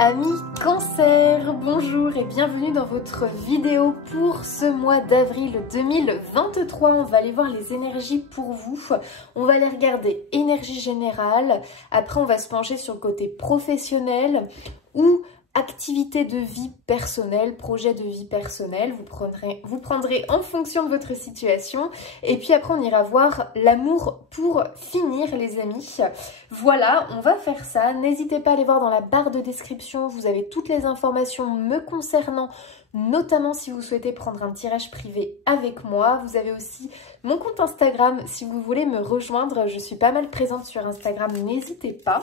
Amis Cancer, bonjour et bienvenue dans votre vidéo pour ce mois d'avril 2023. On va aller voir les énergies pour vous. On va aller regarder énergie générale. Après, on va se pencher sur le côté professionnel ou activité de vie personnelle, projet de vie personnelle. Vous prendrez en fonction de votre situation. Et puis après, on ira voir l'amour pour finir, les amis. Voilà, on va faire ça. N'hésitez pas à aller voir dans la barre de description. Vous avez toutes les informations me concernant, notamment si vous souhaitez prendre un tirage privé avec moi. Vous avez aussi mon compte Instagram si vous voulez me rejoindre. Je suis pas mal présente sur Instagram, n'hésitez pas.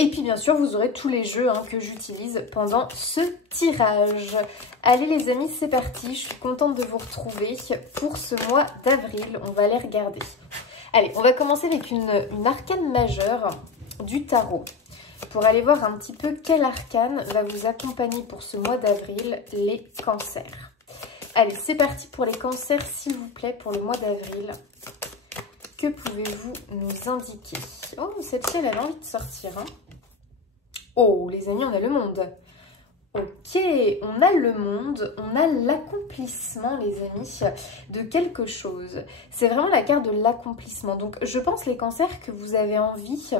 Et puis bien sûr, vous aurez tous les jeux que j'utilise pendant ce tirage. Allez les amis, c'est parti. Je suis contente de vous retrouver pour ce mois d'avril. On va aller regarder. Allez, on va commencer avec une arcane majeure du tarot. Pour aller voir un petit peu quel arcane va vous accompagner pour ce mois d'avril, les cancers. Allez, c'est parti pour les cancers, s'il vous plaît, pour le mois d'avril. Que pouvez-vous nous indiquer? Oh, cette fille, elle a envie de sortir. Oh, les amis, on a le monde. Ok, on a le monde, on a l'accomplissement, les amis, de quelque chose. C'est vraiment la carte de l'accomplissement. Donc, je pense, les cancers, que vous avez envie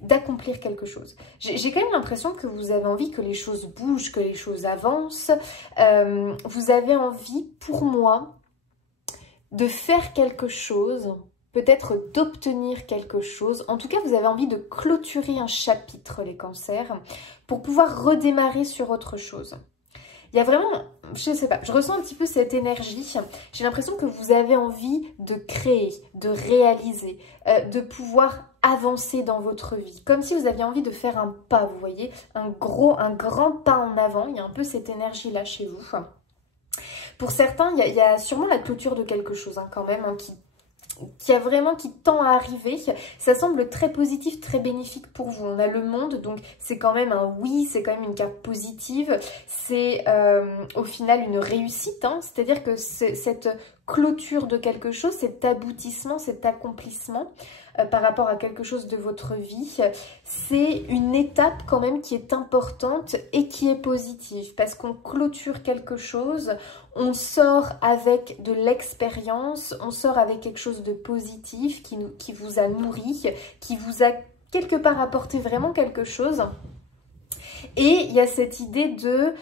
d'accomplir quelque chose. J'ai quand même l'impression que vous avez envie que les choses bougent, que les choses avancent. Vous avez envie, pour moi, de faire quelque chose, peut-être d'obtenir quelque chose. En tout cas, vous avez envie de clôturer un chapitre, les cancers, pour pouvoir redémarrer sur autre chose. Il y a vraiment, je ne sais pas, je ressens un petit peu cette énergie. J'ai l'impression que vous avez envie de créer, de réaliser, de pouvoir avancer dans votre vie. Comme si vous aviez envie de faire un pas, vous voyez, un grand pas en avant. Il y a un peu cette énergie-là chez vous. Pour certains, il y a sûrement la clôture de quelque chose quand même, qui tend à arriver. Ça semble très positif, très bénéfique pour vous. On a le monde, donc c'est quand même un oui, c'est quand même une carte positive. C'est au final une réussite, c'est-à-dire que cette clôture de quelque chose, cet aboutissement, cet accomplissement par rapport à quelque chose de votre vie, c'est une étape quand même qui est importante et qui est positive, parce qu'on clôture quelque chose, on sort avec de l'expérience, on sort avec quelque chose de positif qui vous a nourri, qui vous a quelque part apporté vraiment quelque chose. Et il y a cette idée de,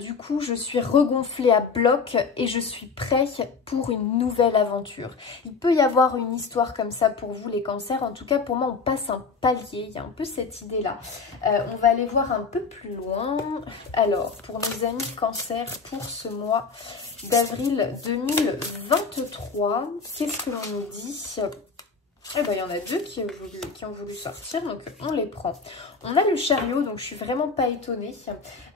du coup, je suis regonflée à bloc et je suis prête pour une nouvelle aventure. Il peut y avoir une histoire comme ça pour vous, les cancers. En tout cas, pour moi, on passe un palier. Il y a un peu cette idée-là. On va aller voir un peu plus loin. Alors, pour mes amis cancers, pour ce mois d'avril 2023, qu'est-ce que l'on nous dit ? Eh ben, il y en a deux qui ont voulu sortir, donc on les prend. On a le chariot, donc je suis vraiment pas étonnée.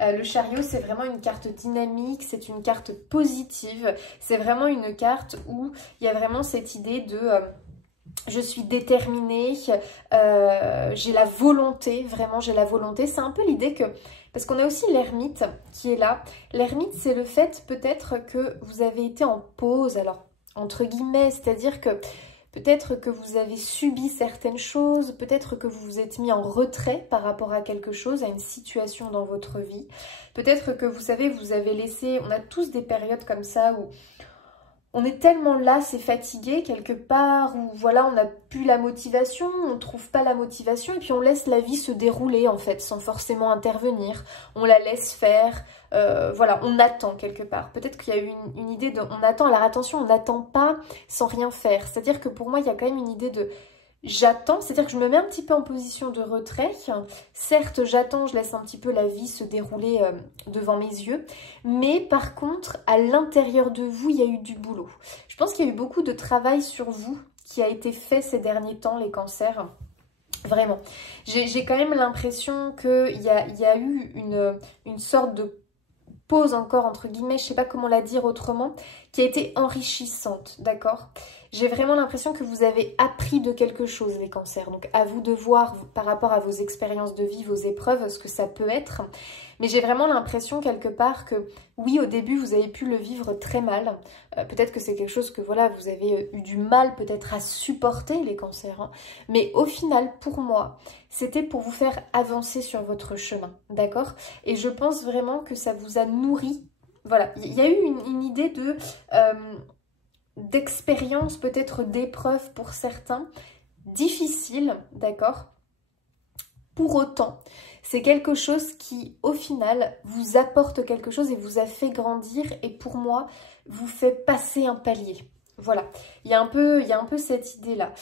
Le chariot, c'est vraiment une carte dynamique, c'est une carte positive. C'est vraiment une carte où il y a vraiment cette idée de... je suis déterminée, j'ai la volonté, vraiment j'ai la volonté. C'est un peu l'idée que... Parce qu'on a aussi l'ermite qui est là. L'ermite, c'est le fait peut-être que vous avez été en pause, alors entre guillemets, c'est-à-dire que... Peut-être que vous avez subi certaines choses, peut-être que vous vous êtes mis en retrait par rapport à quelque chose, à une situation dans votre vie. Peut-être que vous savez, vous avez laissé, on a tous des périodes comme ça où on est tellement là, c'est fatigué quelque part, où voilà, on n'a plus la motivation, on ne trouve pas la motivation, et puis on laisse la vie se dérouler en fait, sans forcément intervenir. On la laisse faire, voilà, on attend quelque part. Peut-être qu'il y a eu une idée de, on attend, alors attention, on n'attend pas sans rien faire. C'est-à-dire que pour moi, il y a quand même une idée de... J'attends, c'est-à-dire que je me mets un petit peu en position de retrait. Certes, j'attends, je laisse un petit peu la vie se dérouler devant mes yeux. Mais par contre, à l'intérieur de vous, il y a eu du boulot. Je pense qu'il y a eu beaucoup de travail sur vous qui a été fait ces derniers temps, les cancers. Vraiment. J'ai quand même l'impression qu'il y a eu une sorte de pause encore, entre guillemets, je sais pas comment la dire autrement, qui a été enrichissante, d'accord? J'ai vraiment l'impression que vous avez appris de quelque chose, les cancers. Donc, à vous de voir, par rapport à vos expériences de vie, vos épreuves, ce que ça peut être. Mais j'ai vraiment l'impression quelque part que oui, au début, vous avez pu le vivre très mal. Peut-être que c'est quelque chose que voilà, vous avez eu du mal peut-être à supporter les cancers. Hein. Mais au final, pour moi, c'était pour vous faire avancer sur votre chemin, d'accord? Et je pense vraiment que ça vous a nourri. Voilà, il y a eu une idée de d'expérience, peut-être d'épreuve pour certains, difficile, d'accord? Pour autant, c'est quelque chose qui, au final, vous apporte quelque chose et vous a fait grandir et pour moi, vous fait passer un palier. Voilà, il y a un peu cette idée-là.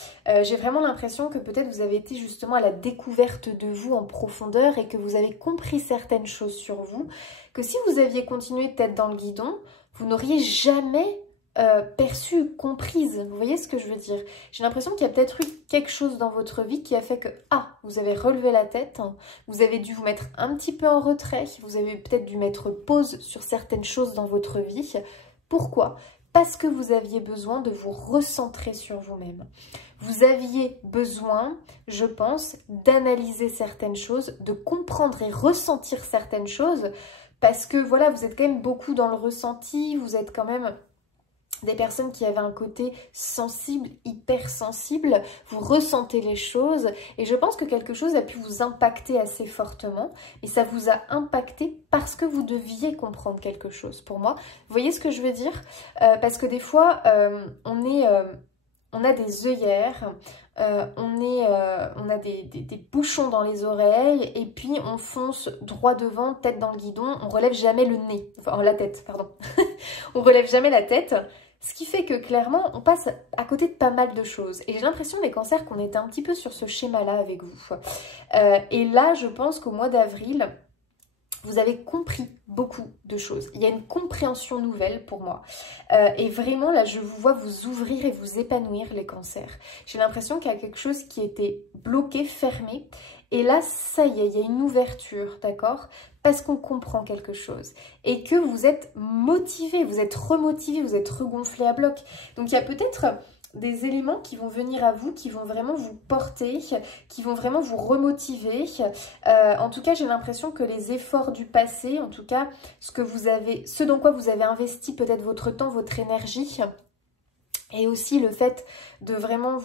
J'ai vraiment l'impression que peut-être vous avez été justement à la découverte de vous en profondeur et que vous avez compris certaines choses sur vous, que si vous aviez continué tête dans le guidon, vous n'auriez jamais perçue, comprise. Vous voyez ce que je veux dire? J'ai l'impression qu'il y a peut-être eu quelque chose dans votre vie qui a fait que, vous avez relevé la tête, hein, vous avez dû vous mettre un petit peu en retrait, vous avez peut-être dû mettre pause sur certaines choses dans votre vie. Pourquoi? Parce que vous aviez besoin de vous recentrer sur vous-même. Vous aviez besoin, je pense, d'analyser certaines choses, de comprendre et ressentir certaines choses, parce que voilà, vous êtes quand même beaucoup dans le ressenti, vous êtes quand même des personnes qui avaient un côté sensible, hypersensible, vous ressentez les choses et je pense que quelque chose a pu vous impacter assez fortement et ça vous a impacté parce que vous deviez comprendre quelque chose pour moi. Vous voyez ce que je veux dire? Parce que des fois, on a des œillères, on a des bouchons dans les oreilles et puis on fonce droit devant, tête dans le guidon, on relève jamais le nez, enfin la tête, pardon. On relève jamais la tête. Ce qui fait que clairement, on passe à côté de pas mal de choses. Et j'ai l'impression, les cancers, qu'on était un petit peu sur ce schéma-là avec vous. Et là, je pense qu'au mois d'avril, vous avez compris beaucoup de choses. Il y a une compréhension nouvelle pour moi. Et vraiment, là, je vous vois vous ouvrir et vous épanouir, les cancers. J'ai l'impression qu'il y a quelque chose qui était bloqué, fermé. Et là, ça y est, il y a une ouverture, d'accord? Parce qu'on comprend quelque chose. Et que vous êtes motivé, vous êtes remotivé, vous êtes regonflé à bloc. Donc il y a peut-être des éléments qui vont venir à vous, qui vont vraiment vous porter, qui vont vraiment vous remotiver. En tout cas, j'ai l'impression que les efforts du passé, en tout cas, ce dans quoi vous avez investi peut-être votre temps, votre énergie, et aussi le fait de vraiment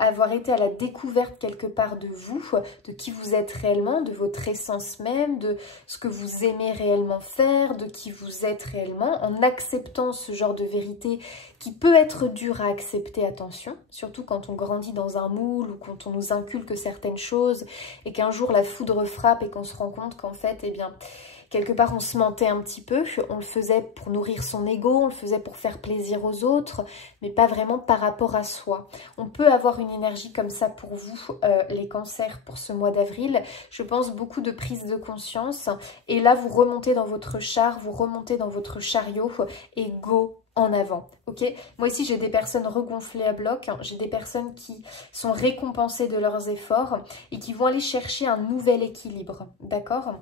avoir été à la découverte quelque part de vous, de qui vous êtes réellement, de votre essence même, de ce que vous aimez réellement faire, de qui vous êtes réellement, en acceptant ce genre de vérité qui peut être dur à accepter, attention, surtout quand on grandit dans un moule ou quand on nous inculque certaines choses et qu'un jour la foudre frappe et qu'on se rend compte qu'en fait, eh bien, quelque part, on se mentait un petit peu, on le faisait pour nourrir son ego, on le faisait pour faire plaisir aux autres, mais pas vraiment par rapport à soi. On peut avoir une énergie comme ça pour vous, les cancers, pour ce mois d'avril. Je pense beaucoup de prise de conscience. Et là, vous remontez dans votre char, vous remontez dans votre chariot et go en avant, ok? Moi ici, j'ai des personnes regonflées à bloc, hein, j'ai des personnes qui sont récompensées de leurs efforts et qui vont aller chercher un nouvel équilibre, d'accord?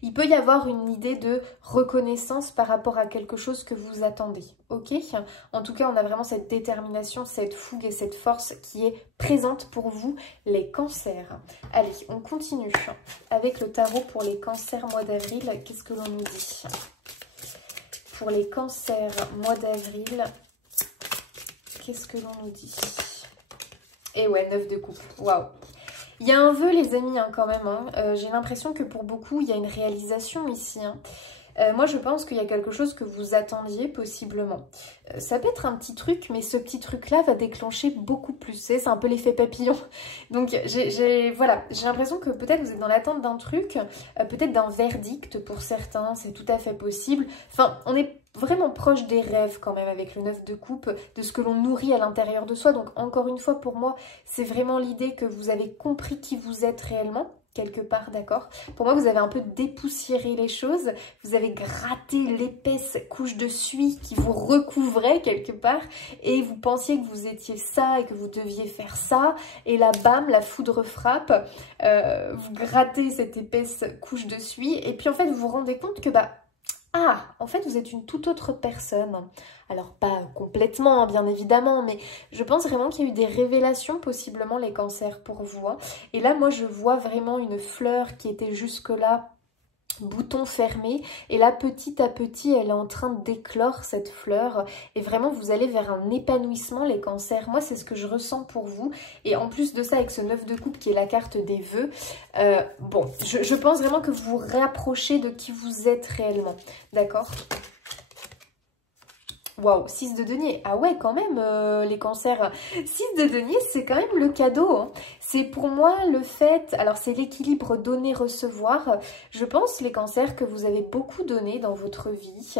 Il peut y avoir une idée de reconnaissance par rapport à quelque chose que vous attendez, ok? En tout cas, on a vraiment cette détermination, cette fougue et cette force qui est présente pour vous, les cancers. Allez, on continue avec le tarot pour les cancers mois d'avril. Qu'est-ce que l'on nous dit? Pour les cancers mois d'avril, qu'est-ce que l'on nous dit? Et ouais, 9 de coupe, waouh! Il y a un vœu, les amis, hein, quand même. Hein. J'ai l'impression que pour beaucoup, il y a une réalisation ici. Hein. Moi, je pense qu'il y a quelque chose que vous attendiez, possiblement. Ça peut être un petit truc, mais ce petit truc-là va déclencher beaucoup plus. C'est un peu l'effet papillon. Donc, voilà, j'ai l'impression que peut-être vous êtes dans l'attente d'un truc, peut-être d'un verdict pour certains, c'est tout à fait possible. Enfin, on est vraiment proche des rêves quand même avec le 9 de coupe, de ce que l'on nourrit à l'intérieur de soi. Donc, encore une fois, pour moi, c'est vraiment l'idée que vous avez compris qui vous êtes réellement. Quelque part, d'accord? Pour moi, vous avez un peu dépoussiéré les choses. Vous avez gratté l'épaisse couche de suie qui vous recouvrait quelque part. Et vous pensiez que vous étiez ça et que vous deviez faire ça. Et là, bam, la foudre frappe. Vous grattez cette épaisse couche de suie. Et puis, en fait, vous vous rendez compte que, en fait, vous êtes une toute autre personne. Alors, pas complètement, hein, bien évidemment, mais je pense vraiment qu'il y a eu des révélations, possiblement, les cancers pour vous. Hein. Et là, moi, je vois vraiment une fleur qui était jusque-là bouton fermé, et là petit à petit elle est en train d'éclore cette fleur, et vraiment vous allez vers un épanouissement les cancers. Moi c'est ce que je ressens pour vous, et en plus de ça avec ce 9 de coupe qui est la carte des vœux, bon je pense vraiment que vous vous rapprochez de qui vous êtes réellement, d'accord? Waouh, 6 de denier. Ah ouais, quand même, les cancers. 6 de denier, c'est quand même le cadeau. Hein. C'est pour moi le fait... Alors, c'est l'équilibre donner-recevoir. Je pense, les cancers, que vous avez beaucoup donné dans votre vie,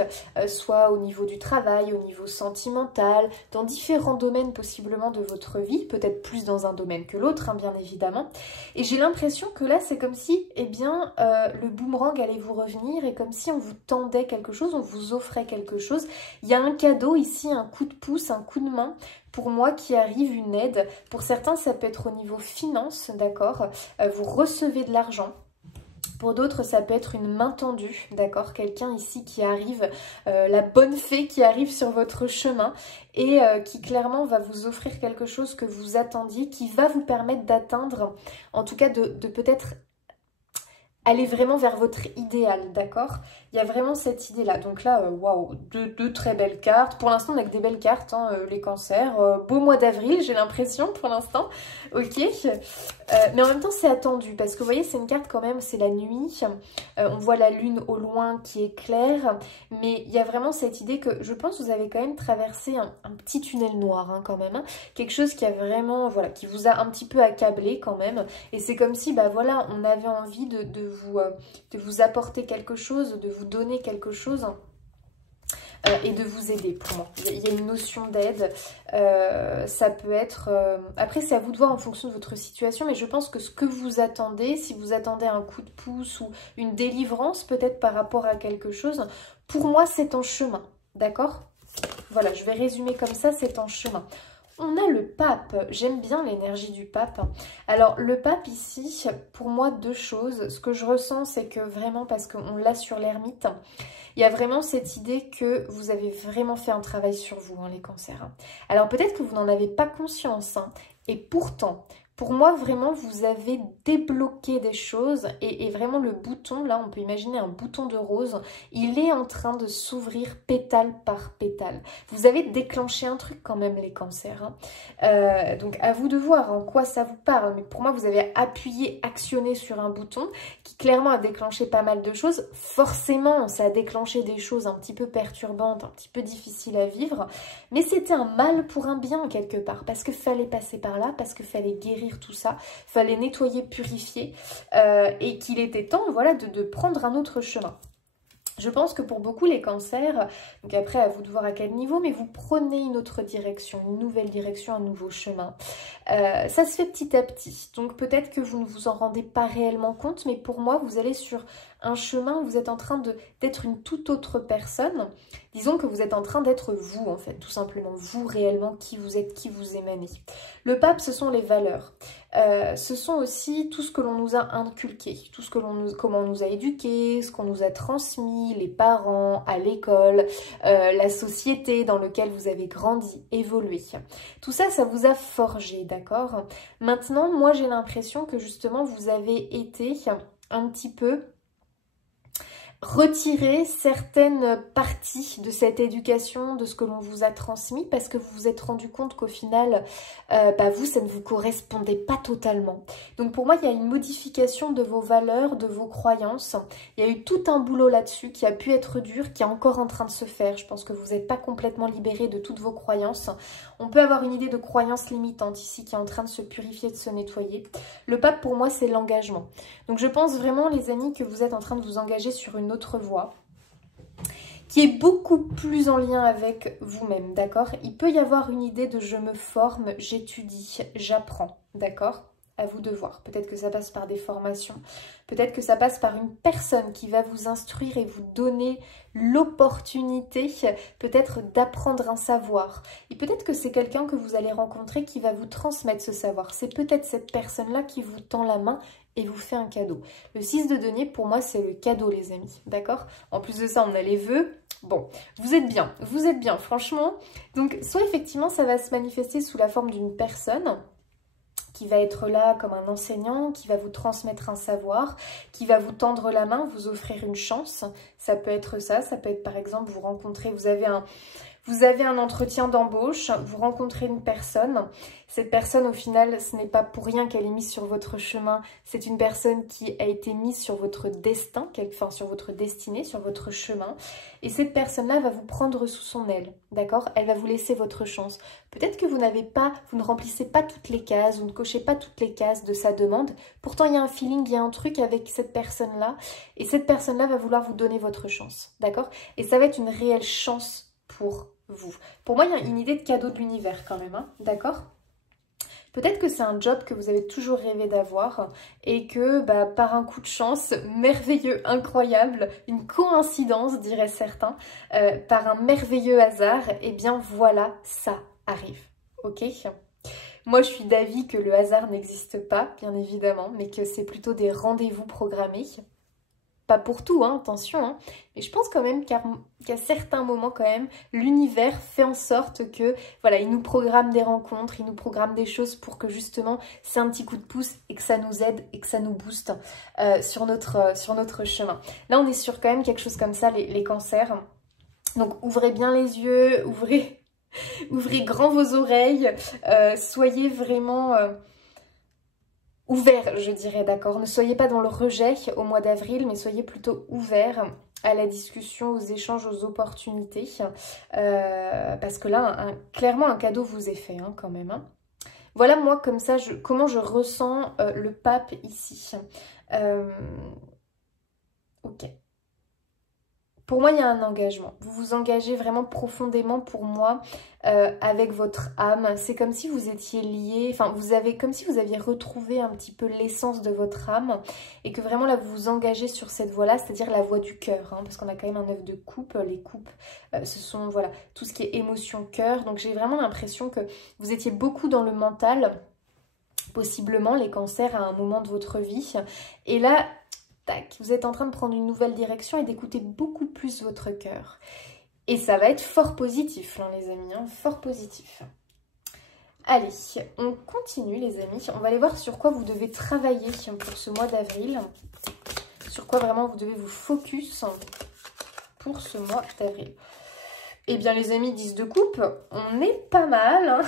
soit au niveau du travail, au niveau sentimental, dans différents domaines possiblement de votre vie, peut-être plus dans un domaine que l'autre, hein, bien évidemment. Et j'ai l'impression que là, c'est comme si, eh bien, le boomerang allait vous revenir, et comme si on vous tendait quelque chose, on vous offrait quelque chose. Il y a un cadeau ici, un coup de pouce, un coup de main pour moi qui arrive, une aide. Pour certains, ça peut être au niveau finance, d'accord, vous recevez de l'argent. Pour d'autres, ça peut être une main tendue, d'accord, quelqu'un ici qui arrive, la bonne fée qui arrive sur votre chemin et qui clairement va vous offrir quelque chose que vous attendiez, qui va vous permettre d'atteindre, en tout cas de peut-être aller vraiment vers votre idéal, d'accord? Il y a vraiment cette idée-là. Donc là, waouh, deux très belles cartes. Pour l'instant, on a que des belles cartes, hein, les cancers. Beau mois d'avril, j'ai l'impression, pour l'instant. Ok. Mais en même temps, c'est attendu. Parce que vous voyez, c'est une carte quand même, c'est la nuit. On voit la lune au loin qui est claire. Mais il y a vraiment cette idée que, je pense, vous avez quand même traversé un petit tunnel noir, hein, quand même. Hein. Quelque chose qui a vraiment, voilà, qui vous a un petit peu accablé quand même. Et c'est comme si, bah voilà, on avait envie de vous apporter quelque chose, de vous donner quelque chose et de vous aider pour moi. Il y a une notion d'aide, ça peut être... Après, c'est à vous de voir en fonction de votre situation, mais je pense que ce que vous attendez, si vous attendez un coup de pouce ou une délivrance peut-être par rapport à quelque chose, pour moi, c'est en chemin, d'accord? Voilà, je vais résumer comme ça, c'est en chemin. On a le pape, j'aime bien l'énergie du pape. Alors le pape ici, pour moi deux choses. Ce que je ressens c'est que vraiment, parce qu'on l'a sur l'ermite, il y a vraiment cette idée que vous avez vraiment fait un travail sur vous, hein, les cancers. Alors peut-être que vous n'en avez pas conscience, hein, et pourtant... Pour moi, vraiment, vous avez débloqué des choses et vraiment le bouton, là, on peut imaginer un bouton de rose, il est en train de s'ouvrir pétale par pétale. Vous avez déclenché un truc quand même, les cancers. Hein. Donc, à vous de voir en quoi ça vous parle. Mais pour moi, vous avez appuyé, actionné sur un bouton qui clairement a déclenché pas mal de choses. Forcément, ça a déclenché des choses un petit peu perturbantes, un petit peu difficiles à vivre. Mais c'était un mal pour un bien, quelque part. Parce qu'il fallait passer par là, parce qu'il fallait guérir tout ça, fallait nettoyer, purifier et qu'il était temps, voilà, de prendre un autre chemin. Je pense que pour beaucoup les cancers, donc après à vous de voir à quel niveau, mais vous prenez une autre direction, une nouvelle direction, un nouveau chemin. Ça se fait petit à petit, donc peut-être que vous ne vous en rendez pas réellement compte, mais pour moi vous allez sur un chemin où vous êtes en train d'être une toute autre personne. Disons que vous êtes en train d'être vous en fait, tout simplement, vous réellement, qui vous êtes, qui vous émanez. Le pape, ce sont les valeurs. Ce sont aussi tout ce que l'on nous a inculqué, tout ce que comment on nous a éduqués, ce qu'on nous a transmis, les parents, à l'école, la société dans laquelle vous avez grandi, évolué. Tout ça, ça vous a forgé, d'accord? Maintenant, moi j'ai l'impression que justement vous avez été un petit peu retirer certaines parties de cette éducation, de ce que l'on vous a transmis, parce que vous vous êtes rendu compte qu'au final, vous, ça ne vous correspondait pas totalement. Donc pour moi, il y a une modification de vos valeurs, de vos croyances. Il y a eu tout un boulot là-dessus qui a pu être dur, qui est encore en train de se faire. Je pense que vous n'êtes pas complètement libéré de toutes vos croyances. On peut avoir une idée de croyance limitante ici qui est en train de se purifier, de se nettoyer. Le pape, pour moi, c'est l'engagement. Donc je pense vraiment, les amis, que vous êtes en train de vous engager sur une autre voie qui est beaucoup plus en lien avec vous-même, d'accord? Il peut y avoir une idée de je me forme, j'étudie, j'apprends, d'accord? À vous de voir. Peut-être que ça passe par des formations, peut-être que ça passe par une personne qui va vous instruire et vous donner l'opportunité peut-être d'apprendre un savoir. Et peut-être que c'est quelqu'un que vous allez rencontrer qui va vous transmettre ce savoir. C'est peut-être cette personne-là qui vous tend la main et vous fait un cadeau. Le 6 de denier, pour moi, c'est le cadeau, les amis, d'accord? En plus de ça, on a les vœux. Bon, vous êtes bien, franchement. Donc, soit effectivement, ça va se manifester sous la forme d'une personne qui va être là comme un enseignant, qui va vous transmettre un savoir, qui va vous tendre la main, vous offrir une chance. Ça peut être ça, ça peut être par exemple vous rencontrez, vous avez un entretien d'embauche, vous rencontrez une personne. Cette personne, au final, ce n'est pas pour rien qu'elle est mise sur votre chemin. C'est une personne qui a été mise sur votre destin, enfin sur votre destinée, sur votre chemin. Et cette personne-là va vous prendre sous son aile, d'accord? Elle va vous laisser votre chance. Peut-être que vous ne remplissez pas toutes les cases, vous ne cochez pas toutes les cases de sa demande. Pourtant, il y a un feeling, il y a un truc avec cette personne-là. Et cette personne-là va vouloir vous donner votre chance, d'accord? Et ça va être une réelle chance pour vous. Pour moi, il y a une idée de cadeau de l'univers quand même, hein, d'accord? Peut-être que c'est un job que vous avez toujours rêvé d'avoir et que par un coup de chance merveilleux, incroyable, une coïncidence diraient certains, par un merveilleux hasard, et bien voilà, ça arrive, ok? Moi je suis d'avis que le hasard n'existe pas, bien évidemment, mais que c'est plutôt des rendez-vous programmés. Pas pour tout, hein, attention, hein, mais je pense quand même qu'à certains moments quand même, l'univers fait en sorte que, voilà, il nous programme des rencontres, il nous programme des choses pour que justement, c'est un petit coup de pouce et que ça nous aide et que ça nous booste sur notre chemin. Là, on est sur quand même quelque chose comme ça, les cancers. Donc, ouvrez bien les yeux, ouvrez grand vos oreilles, soyez vraiment... ouvert, je dirais, d'accord. Ne soyez pas dans le rejet au mois d'avril, mais soyez plutôt ouvert à la discussion, aux échanges, aux opportunités. Parce que là, clairement, un cadeau vous est fait, hein, quand même. Hein. Voilà, moi, comme ça, comment je ressens le pape ici. Ok. Pour moi, il y a un engagement. Vous vous engagez vraiment profondément pour moi avec votre âme. C'est comme si vous étiez liés, enfin, comme si vous aviez retrouvé un petit peu l'essence de votre âme et que vraiment là, vous vous engagez sur cette voie-là, c'est-à-dire la voie du cœur, hein, parce qu'on a quand même un œuf de coupe. Les coupes, ce sont, voilà, tout ce qui est émotion, cœur. Donc, j'ai vraiment l'impression que vous étiez beaucoup dans le mental, possiblement les cancers à un moment de votre vie. Et là... tac, vous êtes en train de prendre une nouvelle direction et d'écouter beaucoup plus votre cœur. Et ça va être fort positif, hein, les amis, hein, fort positif. Allez, on continue, les amis. On va aller voir sur quoi vous devez travailler pour ce mois d'avril. Sur quoi vraiment vous devez vous focus pour ce mois d'avril. Eh bien, les amis, 10 de coupe, on est pas mal, hein.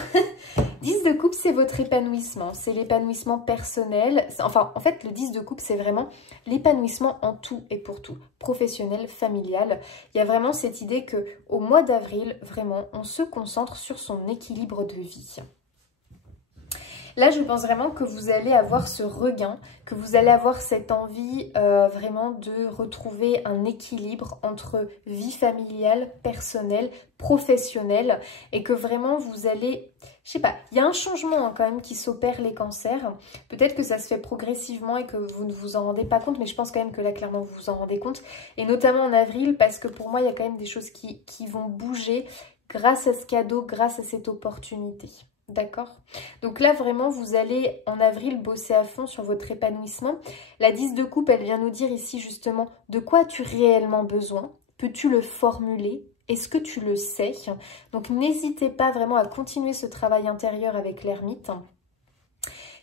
10 de coupe, c'est votre épanouissement, c'est l'épanouissement personnel. Enfin, en fait, le 10 de coupe, c'est vraiment l'épanouissement en tout et pour tout, professionnel, familial. Il y a vraiment cette idée que au mois d'avril, vraiment, on se concentre sur son équilibre de vie. Là, je pense vraiment que vous allez avoir ce regain, que vous allez avoir cette envie vraiment de retrouver un équilibre entre vie familiale, personnelle, professionnelle et que vraiment vous allez... Je sais pas, il y a un changement hein, quand même qui s'opère les cancers. Peut-être que ça se fait progressivement et que vous ne vous en rendez pas compte, mais je pense quand même que là, clairement, vous vous en rendez compte. Et notamment en avril, parce que pour moi, il y a quand même des choses qui vont bouger grâce à ce cadeau, grâce à cette opportunité. D'accord? Donc là, vraiment, vous allez en avril bosser à fond sur votre épanouissement. La 10 de coupe, elle vient nous dire ici justement de quoi as-tu réellement besoin? Peux-tu le formuler? Est-ce que tu le sais? Donc n'hésitez pas vraiment à continuer ce travail intérieur avec l'ermite.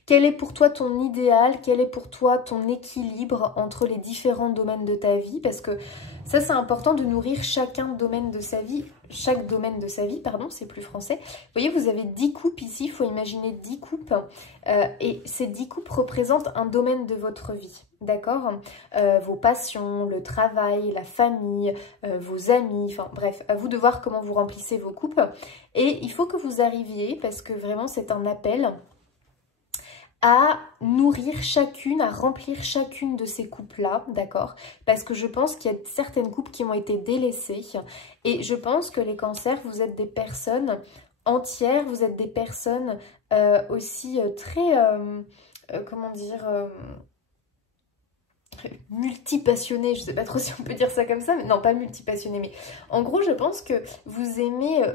Quel est pour toi ton idéal? Quel est pour toi ton équilibre entre les différents domaines de ta vie? Parce que ça, c'est important de nourrir chaque domaine de sa vie, pardon, c'est plus français. Vous voyez, vous avez 10 coupes ici, il faut imaginer 10 coupes. Et ces 10 coupes représentent un domaine de votre vie, d'accord? Vos passions, le travail, la famille, vos amis, enfin bref, à vous de voir comment vous remplissez vos coupes. Et il faut que vous arriviez, parce que vraiment c'est un appel, à nourrir chacune, à remplir chacune de ces coupes-là, d'accord? Parce que je pense qu'il y a certaines coupes qui ont été délaissées et je pense que les cancers, vous êtes des personnes entières, vous êtes des personnes aussi très, comment dire, multipassionnées, je ne sais pas trop si on peut dire ça comme ça, mais non, pas multipassionnées, mais en gros, je pense que vous aimez...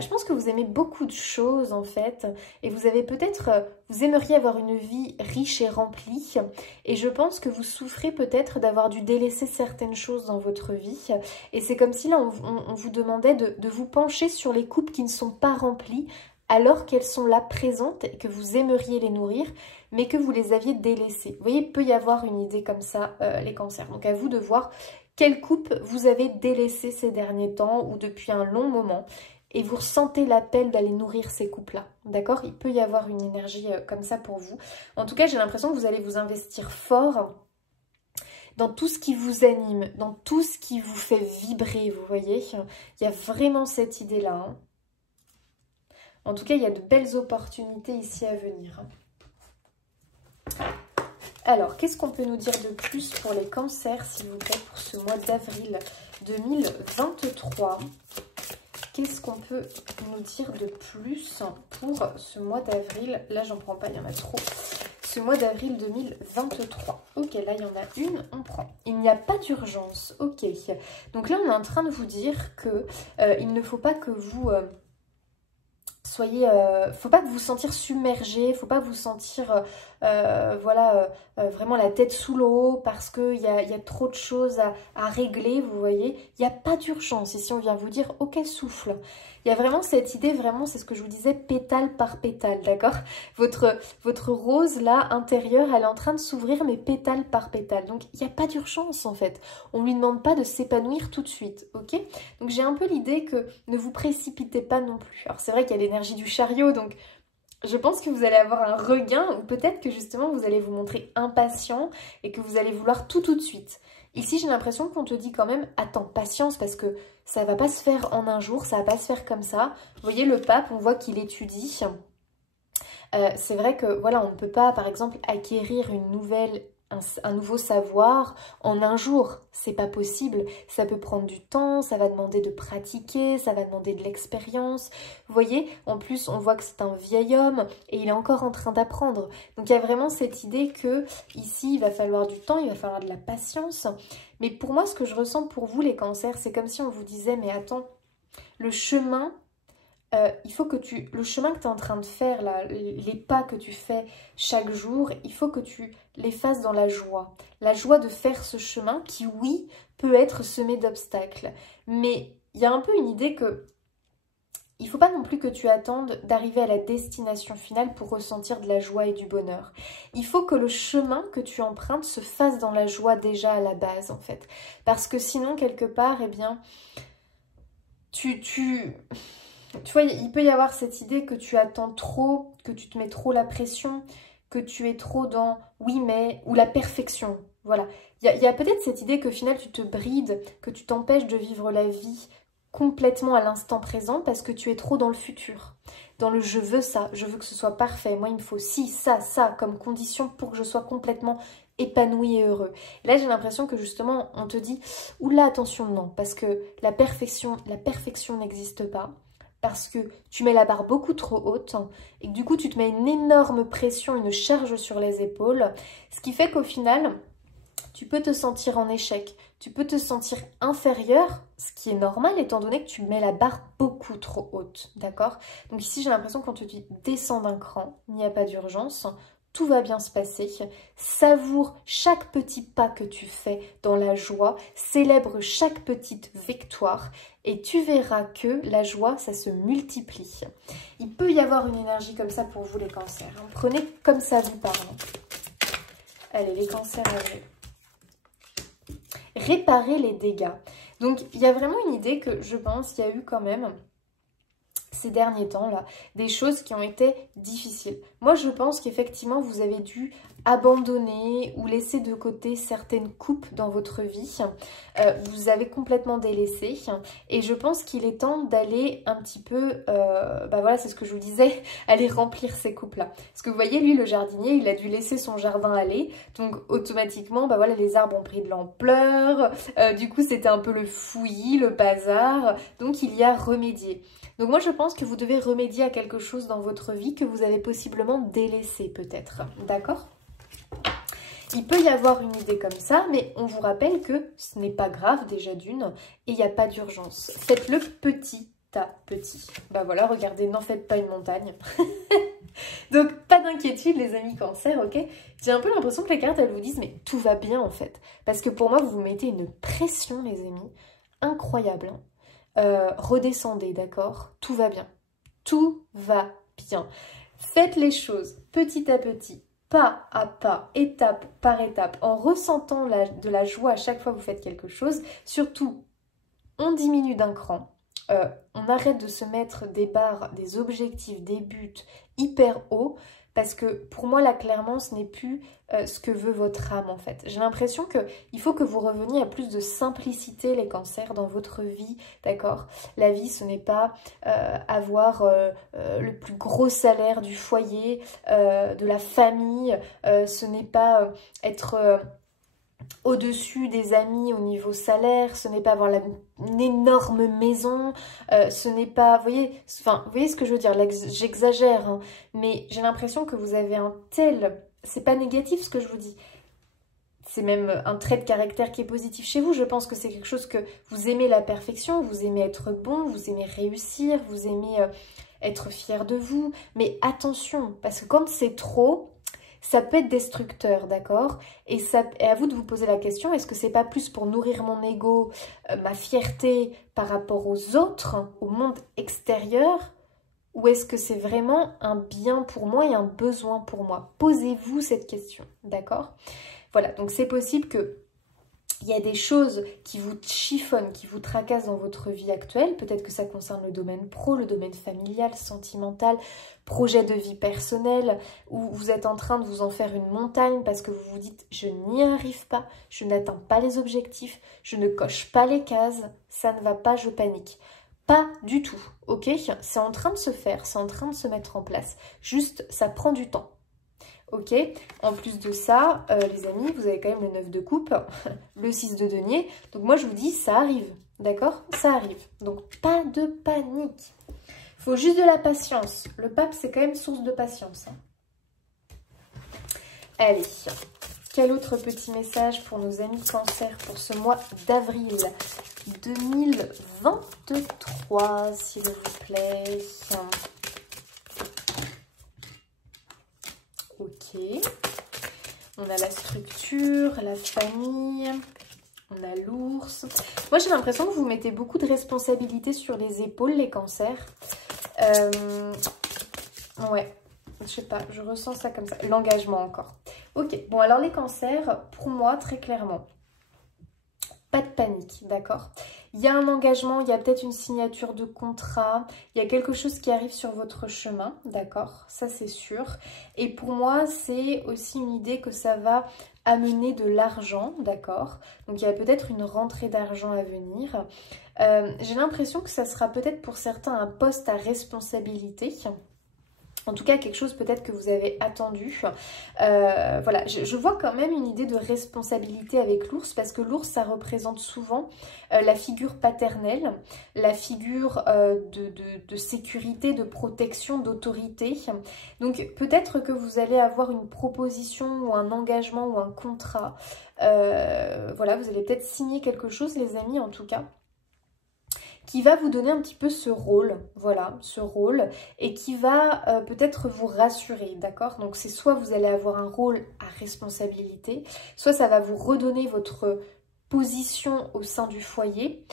je pense que vous aimez beaucoup de choses en fait et vous avez peut-être, vous aimeriez avoir une vie riche et remplie et je pense que vous souffrez peut-être d'avoir dû délaisser certaines choses dans votre vie et c'est comme si là on vous demandait de vous pencher sur les coupes qui ne sont pas remplies alors qu'elles sont là présentes et que vous aimeriez les nourrir, mais que vous les aviez délaissées. Vous voyez, il peut y avoir une idée comme ça, les cancers. Donc à vous de voir quelle coupe vous avez délaissée ces derniers temps ou depuis un long moment. Et vous ressentez l'appel d'aller nourrir ces couples-là, d'accord? Il peut y avoir une énergie comme ça pour vous. En tout cas, j'ai l'impression que vous allez vous investir fort dans tout ce qui vous anime, dans tout ce qui vous fait vibrer, vous voyez. Il y a vraiment cette idée-là. Hein. En tout cas, il y a de belles opportunités ici à venir. Alors, qu'est-ce qu'on peut nous dire de plus pour les cancers, s'il vous plaît, pour ce mois d'avril 2023 ? Qu'est-ce qu'on peut nous dire de plus pour ce mois d'avril? Là, j'en prends pas, il y en a trop. Ce mois d'avril 2023. Ok, là, il y en a une, on prend. Il n'y a pas d'urgence. Ok. Donc là, on est en train de vous dire que il ne faut pas que vous... faut pas que vous sentir submergé, faut pas vous sentir vraiment la tête sous l'eau parce qu'il y a trop de choses à régler, vous voyez. Il n'y a pas d'urgence. Ici, on vient vous dire, ok, souffle. Il y a vraiment cette idée, vraiment, c'est ce que je vous disais, pétale par pétale, d'accord? Votre rose, là, intérieure, elle est en train de s'ouvrir, mais pétale par pétale. Donc, il n'y a pas d'urgence, en fait. On ne lui demande pas de s'épanouir tout de suite, ok? Donc, j'ai un peu l'idée que ne vous précipitez pas non plus. Alors, c'est vrai qu'il y a l'énergie du chariot, donc je pense que vous allez avoir un regain, ou peut-être que, justement, vous allez vous montrer impatient et que vous allez vouloir tout de suite. Ici, j'ai l'impression qu'on te dit quand même, attends, patience, parce que ça va pas se faire en un jour, ça va pas se faire comme ça. Vous voyez, le pape, on voit qu'il étudie. C'est vrai que, voilà, on ne peut pas, par exemple, acquérir un nouveau savoir en un jour. C'est pas possible. Ça peut prendre du temps, ça va demander de pratiquer, ça va demander de l'expérience. Vous voyez, en plus, on voit que c'est un vieil homme et il est encore en train d'apprendre. Donc, il y a vraiment cette idée que ici, il va falloir du temps, il va falloir de la patience. Mais pour moi, ce que je ressens pour vous, les cancers, c'est comme si on vous disait, mais attends, le chemin... il faut que le chemin que tu es en train de faire, là, les pas que tu fais chaque jour, il faut que tu les fasses dans la joie. La joie de faire ce chemin qui, oui, peut être semé d'obstacles. Mais il y a un peu une idée que il ne faut pas non plus que tu attendes d'arriver à la destination finale pour ressentir de la joie et du bonheur. Il faut que le chemin que tu empruntes se fasse dans la joie déjà à la base, en fait. Parce que sinon, quelque part, eh bien, tu vois, il peut y avoir cette idée que tu attends trop, que tu te mets trop la pression, que tu es trop dans oui mais, ou la perfection. Voilà. Il y a peut-être cette idée qu'au final tu te brides, que tu t'empêches de vivre la vie complètement à l'instant présent parce que tu es trop dans le futur. Dans le je veux ça, je veux que ce soit parfait, moi il me faut ci, ça comme condition pour que je sois complètement épanoui et heureux. Et là j'ai l'impression que justement on te dit oula attention non, parce que la perfection n'existe pas. Parce que tu mets la barre beaucoup trop haute et que du coup tu te mets une énorme pression, une charge sur les épaules, ce qui fait qu'au final tu peux te sentir en échec, tu peux te sentir inférieur, ce qui est normal étant donné que tu mets la barre beaucoup trop haute, d'accord? Donc ici j'ai l'impression qu'on te dit descends d'un cran, il n'y a pas d'urgence, tout va bien se passer, savoure chaque petit pas que tu fais dans la joie, célèbre chaque petite victoire et tu verras que la joie, ça se multiplie. Il peut y avoir une énergie comme ça pour vous les cancers, hein. Prenez comme ça vous parle. Allez, les cancers à vous. Réparer les dégâts. Donc, il y a vraiment une idée que je pense qu'il y a eu quand même ces derniers temps là, des choses qui ont été difficiles. Moi je pense qu'effectivement vous avez dû abandonner ou laisser de côté certaines coupes dans votre vie, vous avez complètement délaissé et je pense qu'il est temps d'aller un petit peu, voilà c'est ce que je vous disais, aller remplir ces coupes là. Parce que vous voyez lui le jardinier il a dû laisser son jardin aller, donc automatiquement voilà les arbres ont pris de l'ampleur, du coup c'était un peu le fouillis, le bazar, donc il y a remédié. Donc moi je pense que vous devez remédier à quelque chose dans votre vie que vous avez possiblement délaissé peut-être, d'accord? Il peut y avoir une idée comme ça, mais on vous rappelle que ce n'est pas grave déjà d'une et il n'y a pas d'urgence. Faites-le petit à petit. Bah voilà, regardez, n'en faites pas une montagne. Donc pas d'inquiétude les amis cancer, ok? J'ai un peu l'impression que les cartes elles vous disent mais tout va bien en fait. Parce que pour moi vous vous mettez une pression les amis, incroyable. Redescendez, d'accord? Tout va bien. Tout va bien. Faites les choses petit à petit, pas à pas, étape par étape, en ressentant de la joie à chaque fois que vous faites quelque chose. Surtout, on diminue d'un cran. On arrête de se mettre des barres, des objectifs, des buts hyper hauts. Parce que pour moi, là, clairement, ce n'est plus ce que veut votre âme, en fait. J'ai l'impression qu'il faut que vous reveniez à plus de simplicité, les cancers, dans votre vie, d'accord? La vie, ce n'est pas avoir le plus gros salaire du foyer, de la famille. Ce n'est pas être... au-dessus des amis au niveau salaire, ce n'est pas avoir une énorme maison, ce n'est pas, vous voyez ce que je veux dire, là j'exagère, hein, mais j'ai l'impression que vous avez un tel, c'est pas négatif ce que je vous dis, c'est même un trait de caractère qui est positif chez vous, je pense que c'est quelque chose que vous aimez la perfection, vous aimez être bon, vous aimez réussir, vous aimez être fier de vous, mais attention, parce que quand c'est trop, ça peut être destructeur, d'accord? Et à vous de vous poser la question, est-ce que c'est pas plus pour nourrir mon ego, ma fierté par rapport aux autres, au monde extérieur, ou est-ce que c'est vraiment un bien pour moi et un besoin pour moi? Posez-vous cette question, d'accord? Voilà, donc c'est possible que il y a des choses qui vous chiffonnent, qui vous tracassent dans votre vie actuelle. Peut-être que ça concerne le domaine pro, le domaine familial, sentimental, projet de vie personnelle, où vous êtes en train de vous en faire une montagne parce que vous vous dites « je n'y arrive pas, je n'atteins pas les objectifs, je ne coche pas les cases, ça ne va pas, je panique ». Pas du tout, ok? C'est en train de se faire, c'est en train de se mettre en place. Juste, ça prend du temps. Ok, en plus de ça, les amis, vous avez quand même le 9 de coupe, le 6 de denier. Donc moi, je vous dis, ça arrive, d'accord? Ça arrive. Donc pas de panique. Il faut juste de la patience. Le pape, c'est quand même source de patience, hein. Allez, quel autre petit message pour nos amis Cancer pour ce mois d'avril 2023, s'il vous plaît? Ok, on a la structure, la famille, on a l'ours. Moi, j'ai l'impression que vous mettez beaucoup de responsabilités sur les épaules, les cancers. Ouais, je sais pas, je ressens ça comme ça. L'engagement encore. Ok, bon, alors les cancers, pour moi, très clairement, pas de panique, d'accord? Il y a un engagement, il y a peut-être une signature de contrat, il y a quelque chose qui arrive sur votre chemin, d'accord? Ça, c'est sûr. Et pour moi, c'est aussi une idée que ça va amener de l'argent, d'accord? Donc, il y a peut-être une rentrée d'argent à venir. J'ai l'impression que ça sera peut-être pour certains un poste à responsabilité. En tout cas, quelque chose peut-être que vous avez attendu. Voilà, je vois quand même une idée de responsabilité avec l'ours parce que l'ours, ça représente souvent la figure paternelle, la figure de sécurité, de protection, d'autorité. Donc peut-être que vous allez avoir une proposition ou un engagement ou un contrat. Voilà, vous allez peut-être signer quelque chose, les amis, en tout cas, qui va vous donner un petit peu ce rôle, voilà, ce rôle, et qui va peut-être vous rassurer, d'accord? Donc c'est soit vous allez avoir un rôle à responsabilité, soit ça va vous redonner votre position au sein du foyer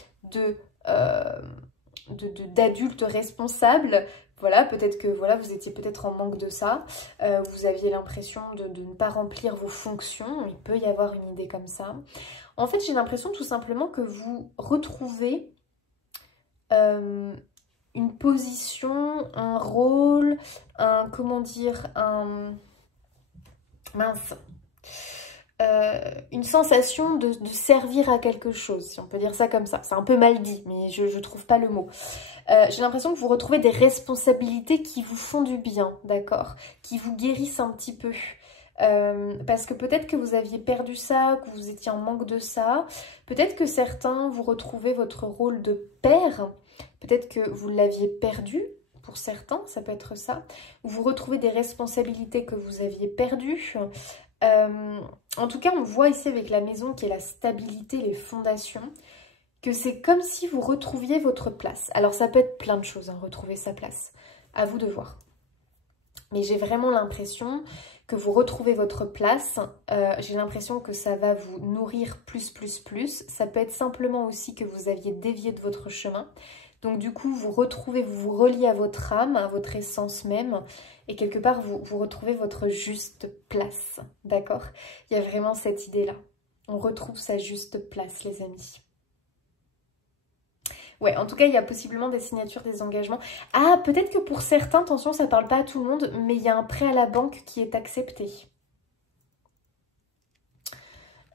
d'adulte responsable. Voilà, peut-être que voilà, vous étiez peut-être en manque de ça, vous aviez l'impression de ne pas remplir vos fonctions, il peut y avoir une idée comme ça. En fait, j'ai l'impression tout simplement que vous retrouvez une position, un rôle, comment dire, une sensation de servir à quelque chose, si on peut dire ça comme ça. C'est un peu mal dit, mais je trouve pas le mot. J'ai l'impression que vous retrouvez des responsabilités qui vous font du bien, d'accord? Qui vous guérissent un petit peu. Parce que peut-être que vous aviez perdu ça, que vous étiez en manque de ça. Peut-être que certains, vous retrouvez votre rôle de père. Peut-être que vous l'aviez perdu, pour certains, ça peut être ça. Vous retrouvez des responsabilités que vous aviez perdues. En tout cas, on voit ici avec la maison qui est la stabilité, les fondations, que c'est comme si vous retrouviez votre place. Alors ça peut être plein de choses, hein, retrouver sa place. À vous de voir. Mais j'ai vraiment l'impression que vous retrouvez votre place. J'ai l'impression que ça va vous nourrir plus. Ça peut être simplement aussi que vous aviez dévié de votre chemin. Donc du coup, vous retrouvez, vous vous reliez à votre âme, à votre essence même, et quelque part, vous retrouvez votre juste place, d'accord? Il y a vraiment cette idée-là. On retrouve sa juste place, les amis. Ouais, en tout cas, il y a possiblement des signatures, des engagements. Ah, peut-être que pour certains, attention, ça parle pas à tout le monde, mais il y a un prêt à la banque qui est accepté.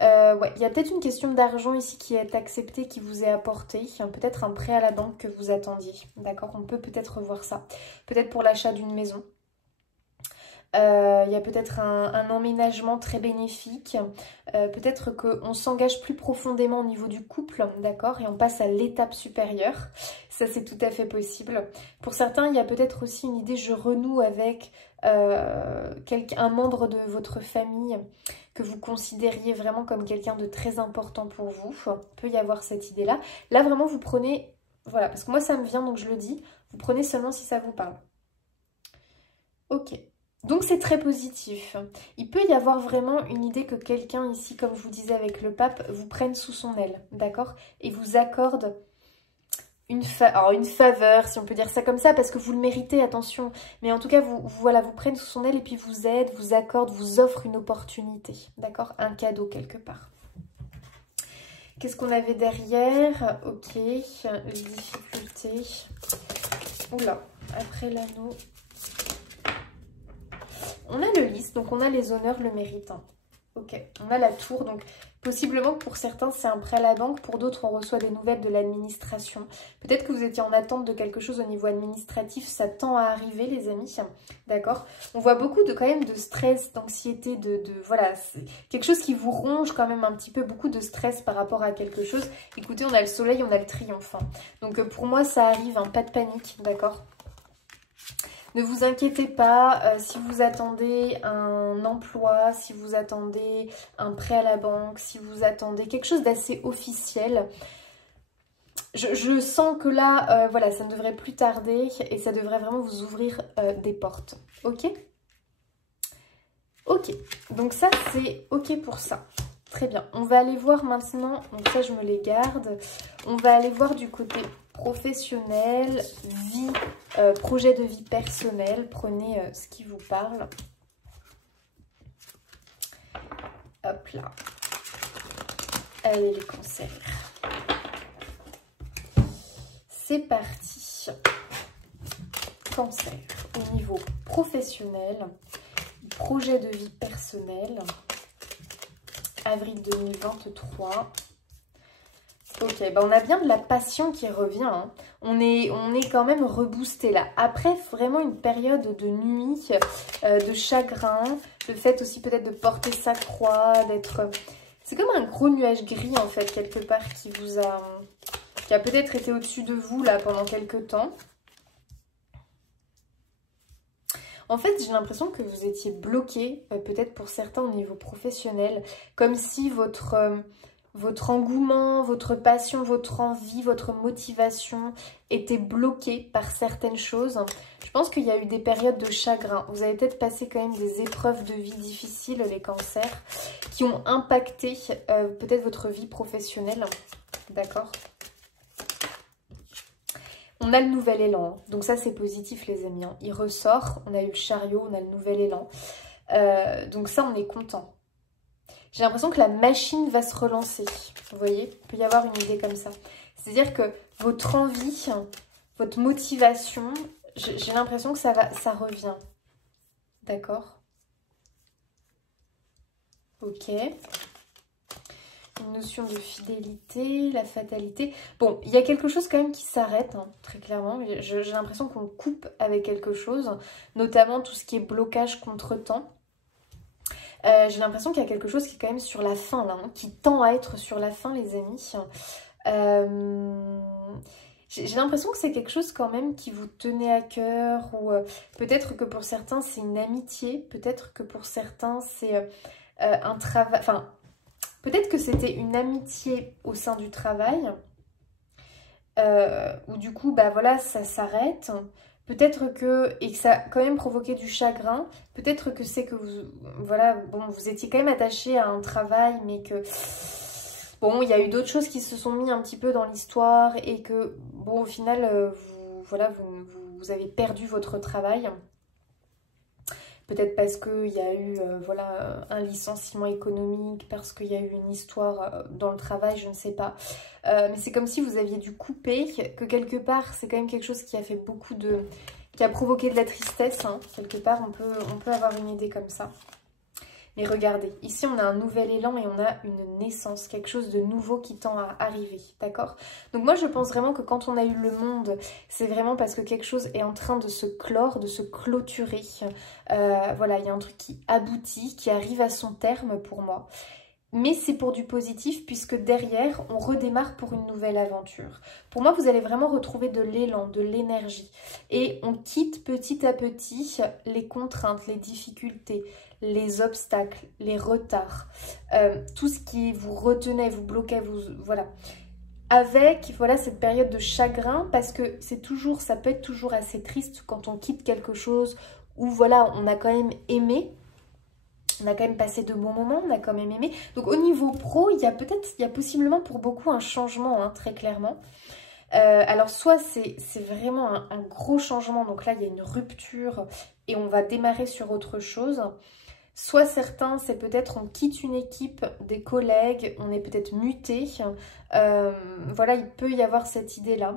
Ouais, il y a peut-être une question d'argent ici qui est acceptée, qui vous est apportée. Peut-être un prêt à la banque que vous attendiez. D'accord, on peut peut-être voir ça. Peut-être pour l'achat d'une maison. Il y a peut-être un emménagement très bénéfique. Peut-être qu'on s'engage plus profondément au niveau du couple, d'accord, et on passe à l'étape supérieure. Ça, c'est tout à fait possible. Pour certains, il y a peut-être aussi une idée, je renoue avec un membre de votre famille que vous considériez vraiment comme quelqu'un de très important pour vous. Il peut y avoir cette idée-là. Là, vraiment, vous prenez, voilà, parce que moi, ça me vient, donc je le dis, vous prenez seulement si ça vous parle. Ok. Donc c'est très positif. Il peut y avoir vraiment une idée que quelqu'un ici, comme je vous disais avec le pape, vous prenne sous son aile, d'accord? Et vous accorde une faveur, si on peut dire ça comme ça, parce que vous le méritez, attention. Mais en tout cas, voilà, vous prenne sous son aile et puis vous aide, vous accorde, vous offre une opportunité, d'accord? Un cadeau quelque part. Qu'est-ce qu'on avait derrière? Ok, les difficultés. Oula, après l'anneau... On a le lys, donc on a les honneurs, le mérite. Hein. Ok, on a la tour, donc possiblement que pour certains c'est un prêt à la banque, pour d'autres on reçoit des nouvelles de l'administration. Peut-être que vous étiez en attente de quelque chose au niveau administratif, ça tend à arriver les amis, d'accord? On voit beaucoup quand même de stress, d'anxiété, voilà, quelque chose qui vous ronge quand même un petit peu, beaucoup de stress par rapport à quelque chose. Écoutez, on a le soleil, on a le triomphe. Hein. Donc pour moi ça arrive, hein, pas de panique, d'accord? Ne vous inquiétez pas, si vous attendez un emploi, si vous attendez un prêt à la banque, si vous attendez quelque chose d'assez officiel, je sens que là, voilà, ça ne devrait plus tarder et ça devrait vraiment vous ouvrir des portes. Ok? Ok, donc ça c'est ok pour ça. Très bien, on va aller voir maintenant, donc ça je me les garde, on va aller voir du côté professionnel, vie, projet de vie personnel, prenez ce qui vous parle. Hop là, allez les cancers. C'est parti. Cancer, au niveau professionnel, projet de vie personnel, avril 2023. Ok, ben on a bien de la passion qui revient. Hein. On est quand même reboosté là. Après, vraiment une période de nuit, de chagrin, le fait aussi peut-être de porter sa croix, d'être... C'est comme un gros nuage gris en fait, quelque part, qui a peut-être été au-dessus de vous là pendant quelques temps. En fait, j'ai l'impression que vous étiez bloqué, peut-être pour certains au niveau professionnel, comme si votre engouement, votre passion, votre envie, votre motivation était bloquée par certaines choses. Je pense qu'il y a eu des périodes de chagrin. Vous avez peut-être passé quand même des épreuves de vie difficiles, les cancers, qui ont impacté peut-être votre vie professionnelle. D'accord ? On a le nouvel élan, donc ça c'est positif les amis, hein. Il ressort, on a eu le chariot, on a le nouvel élan, donc ça on est content. J'ai l'impression que la machine va se relancer, vous voyez, il peut y avoir une idée comme ça. C'est-à-dire que votre envie, votre motivation, j'ai l'impression que ça revient, d'accord? Ok. Une notion de fidélité, la fatalité. Bon, il y a quelque chose quand même qui s'arrête, hein, très clairement. J'ai l'impression qu'on coupe avec quelque chose, notamment tout ce qui est blocage contre-temps. J'ai l'impression qu'il y a quelque chose qui est quand même sur la fin, là, hein, qui tend à être sur la fin, les amis. J'ai l'impression que c'est quelque chose quand même qui vous tenait à cœur, ou peut-être que pour certains, c'est une amitié, peut-être que pour certains, c'est un travail... Enfin, peut-être que c'était une amitié au sein du travail, où du coup, bah voilà, ça s'arrête. Peut-être que, et que ça a quand même provoqué du chagrin, peut-être que c'est que vous, voilà, bon, vous étiez quand même attaché à un travail, mais que, Bon, il y a eu d'autres choses qui se sont mis un petit peu dans l'histoire et que, bon, au final, vous avez perdu votre travail. Peut-être parce qu'il y a eu voilà, un licenciement économique, parce qu'il y a eu une histoire dans le travail, je ne sais pas. Mais c'est comme si vous aviez dû couper, que quelque part, c'est quand même quelque chose qui a fait beaucoup de... qui a provoqué de la tristesse, hein. Quelque part, on peut avoir une idée comme ça. Mais regardez, ici on a un nouvel élan et on a une naissance, quelque chose de nouveau qui tend à arriver, d'accord? Donc moi je pense vraiment que quand on a eu le monde, c'est vraiment parce que quelque chose est en train de se clore, de se clôturer. Voilà, il y a un truc qui aboutit, qui arrive à son terme pour moi. Mais c'est pour du positif puisque derrière, on redémarre pour une nouvelle aventure. Pour moi, vous allez vraiment retrouver de l'élan, de l'énergie. Et on quitte petit à petit les contraintes, les difficultés, les obstacles, les retards, tout ce qui vous retenait, vous bloquait, voilà. Avec voilà, cette période de chagrin parce que ça peut être toujours assez triste quand on quitte quelque chose où voilà, on a quand même aimé. On a quand même passé de bons moments, on a quand même aimé. Donc au niveau pro, il y a possiblement pour beaucoup un changement, hein, très clairement. Alors soit c'est vraiment un gros changement, donc là il y a une rupture et on va démarrer sur autre chose. Soit certains, c'est peut-être on quitte une équipe, des collègues, on est peut-être muté. Voilà, il peut y avoir cette idée-là.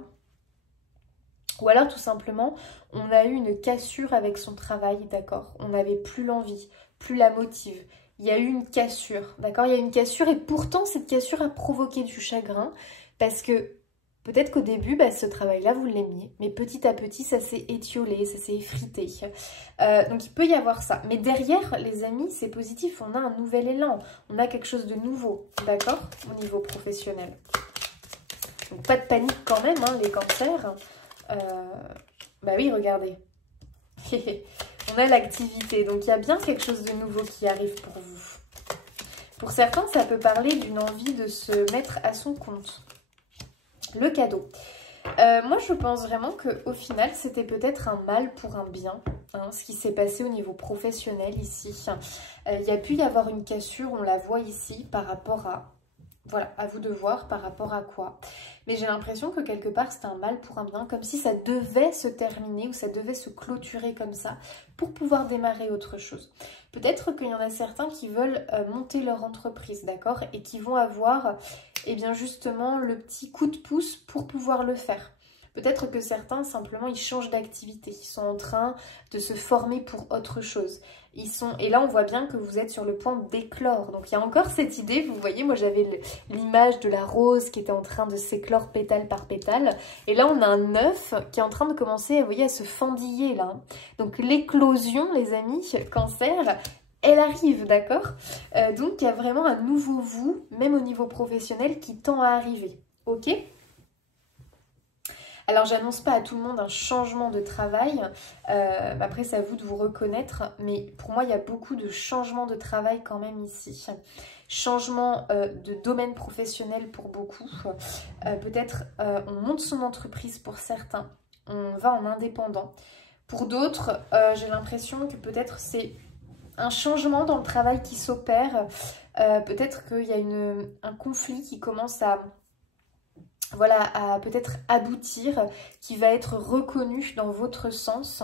Ou alors tout simplement, on a eu une cassure avec son travail, d'accord? On n'avait plus l'envie, plus la motive. Il y a eu une cassure, d'accord? Il y a eu une cassure et pourtant cette cassure a provoqué du chagrin parce que peut-être qu'au début, ce travail-là, vous l'aimiez, mais petit à petit, ça s'est étiolé, ça s'est effrité. Donc il peut y avoir ça. Mais derrière, les amis, c'est positif, on a un nouvel élan, on a quelque chose de nouveau, d'accord? Au niveau professionnel. Donc pas de panique quand même, hein, les cancers. Bah oui, regardez. On a l'activité, donc il y a bien quelque chose de nouveau qui arrive pour vous. Pour certains, ça peut parler d'une envie de se mettre à son compte. Le cadeau. Moi, je pense vraiment qu'au final, c'était peut-être un mal pour un bien, hein, ce qui s'est passé au niveau professionnel ici. Il y a pu y avoir une cassure, on la voit ici, par rapport à... Voilà, à vous de voir par rapport à quoi. Mais j'ai l'impression que quelque part, c'était un mal pour un bien, comme si ça devait se terminer ou ça devait se clôturer comme ça pour pouvoir démarrer autre chose. Peut-être qu'il y en a certains qui veulent monter leur entreprise, d'accord? Et qui vont avoir, eh bien justement, le petit coup de pouce pour pouvoir le faire. Peut-être que certains, simplement, ils changent d'activité. Ils sont en train de se former pour autre chose. Et là, on voit bien que vous êtes sur le point d'éclore. Donc, il y a encore cette idée. Vous voyez, moi, j'avais l'image de la rose qui était en train de s'éclore pétale par pétale. Et là, on a un œuf qui est en train de commencer, vous voyez, à se fendiller, là. Donc, l'éclosion, les amis, cancer, elle arrive, d'accord? Donc, il y a vraiment un nouveau vous, même au niveau professionnel, qui tend à arriver. Ok ? Alors, j'annonce pas à tout le monde un changement de travail. Après, c'est à vous de vous reconnaître. Mais pour moi, il y a beaucoup de changements de travail quand même ici. Changement de domaine professionnel pour beaucoup. Peut-être on monte son entreprise pour certains. On va en indépendant. Pour d'autres, j'ai l'impression que peut-être c'est un changement dans le travail qui s'opère. Peut-être qu'il y a un conflit qui commence à... Voilà, à peut-être aboutir, qui va être reconnu dans votre sens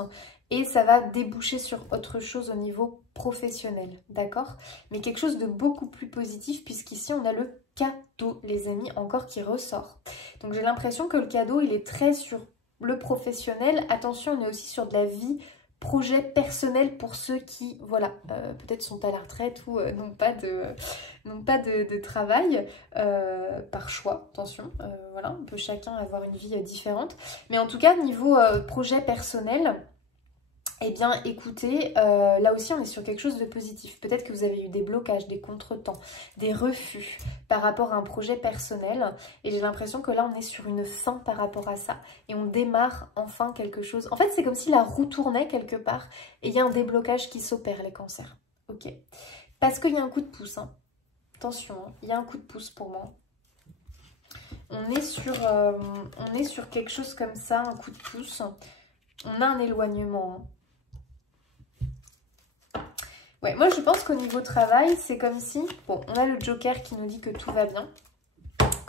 et ça va déboucher sur autre chose au niveau professionnel, d'accord? Mais quelque chose de beaucoup plus positif puisqu'ici on a le cadeau, les amis, encore qui ressort. Donc j'ai l'impression que le cadeau, il est très sur le professionnel. Attention, on est aussi sur de la vie projet personnel pour ceux qui, voilà, peut-être sont à la retraite ou n'ont pas de travail par choix, attention, voilà, on peut chacun avoir une vie différente. Mais en tout cas, niveau projet personnel, eh bien, écoutez, là aussi, on est sur quelque chose de positif. Peut-être que vous avez eu des blocages, des contretemps, des refus par rapport à un projet personnel. Et j'ai l'impression que là, on est sur une fin par rapport à ça. Et on démarre enfin quelque chose. En fait, c'est comme si la roue tournait quelque part. Et il y a un déblocage qui s'opère, les cancers. Ok. Parce qu'il y a un coup de pouce. Hein. Attention, hein, il y a un coup de pouce pour moi. On est sur quelque chose comme ça, un coup de pouce. On a un éloignement. Hein. Ouais, moi je pense qu'au niveau travail, c'est comme si... Bon, on a le Joker qui nous dit que tout va bien.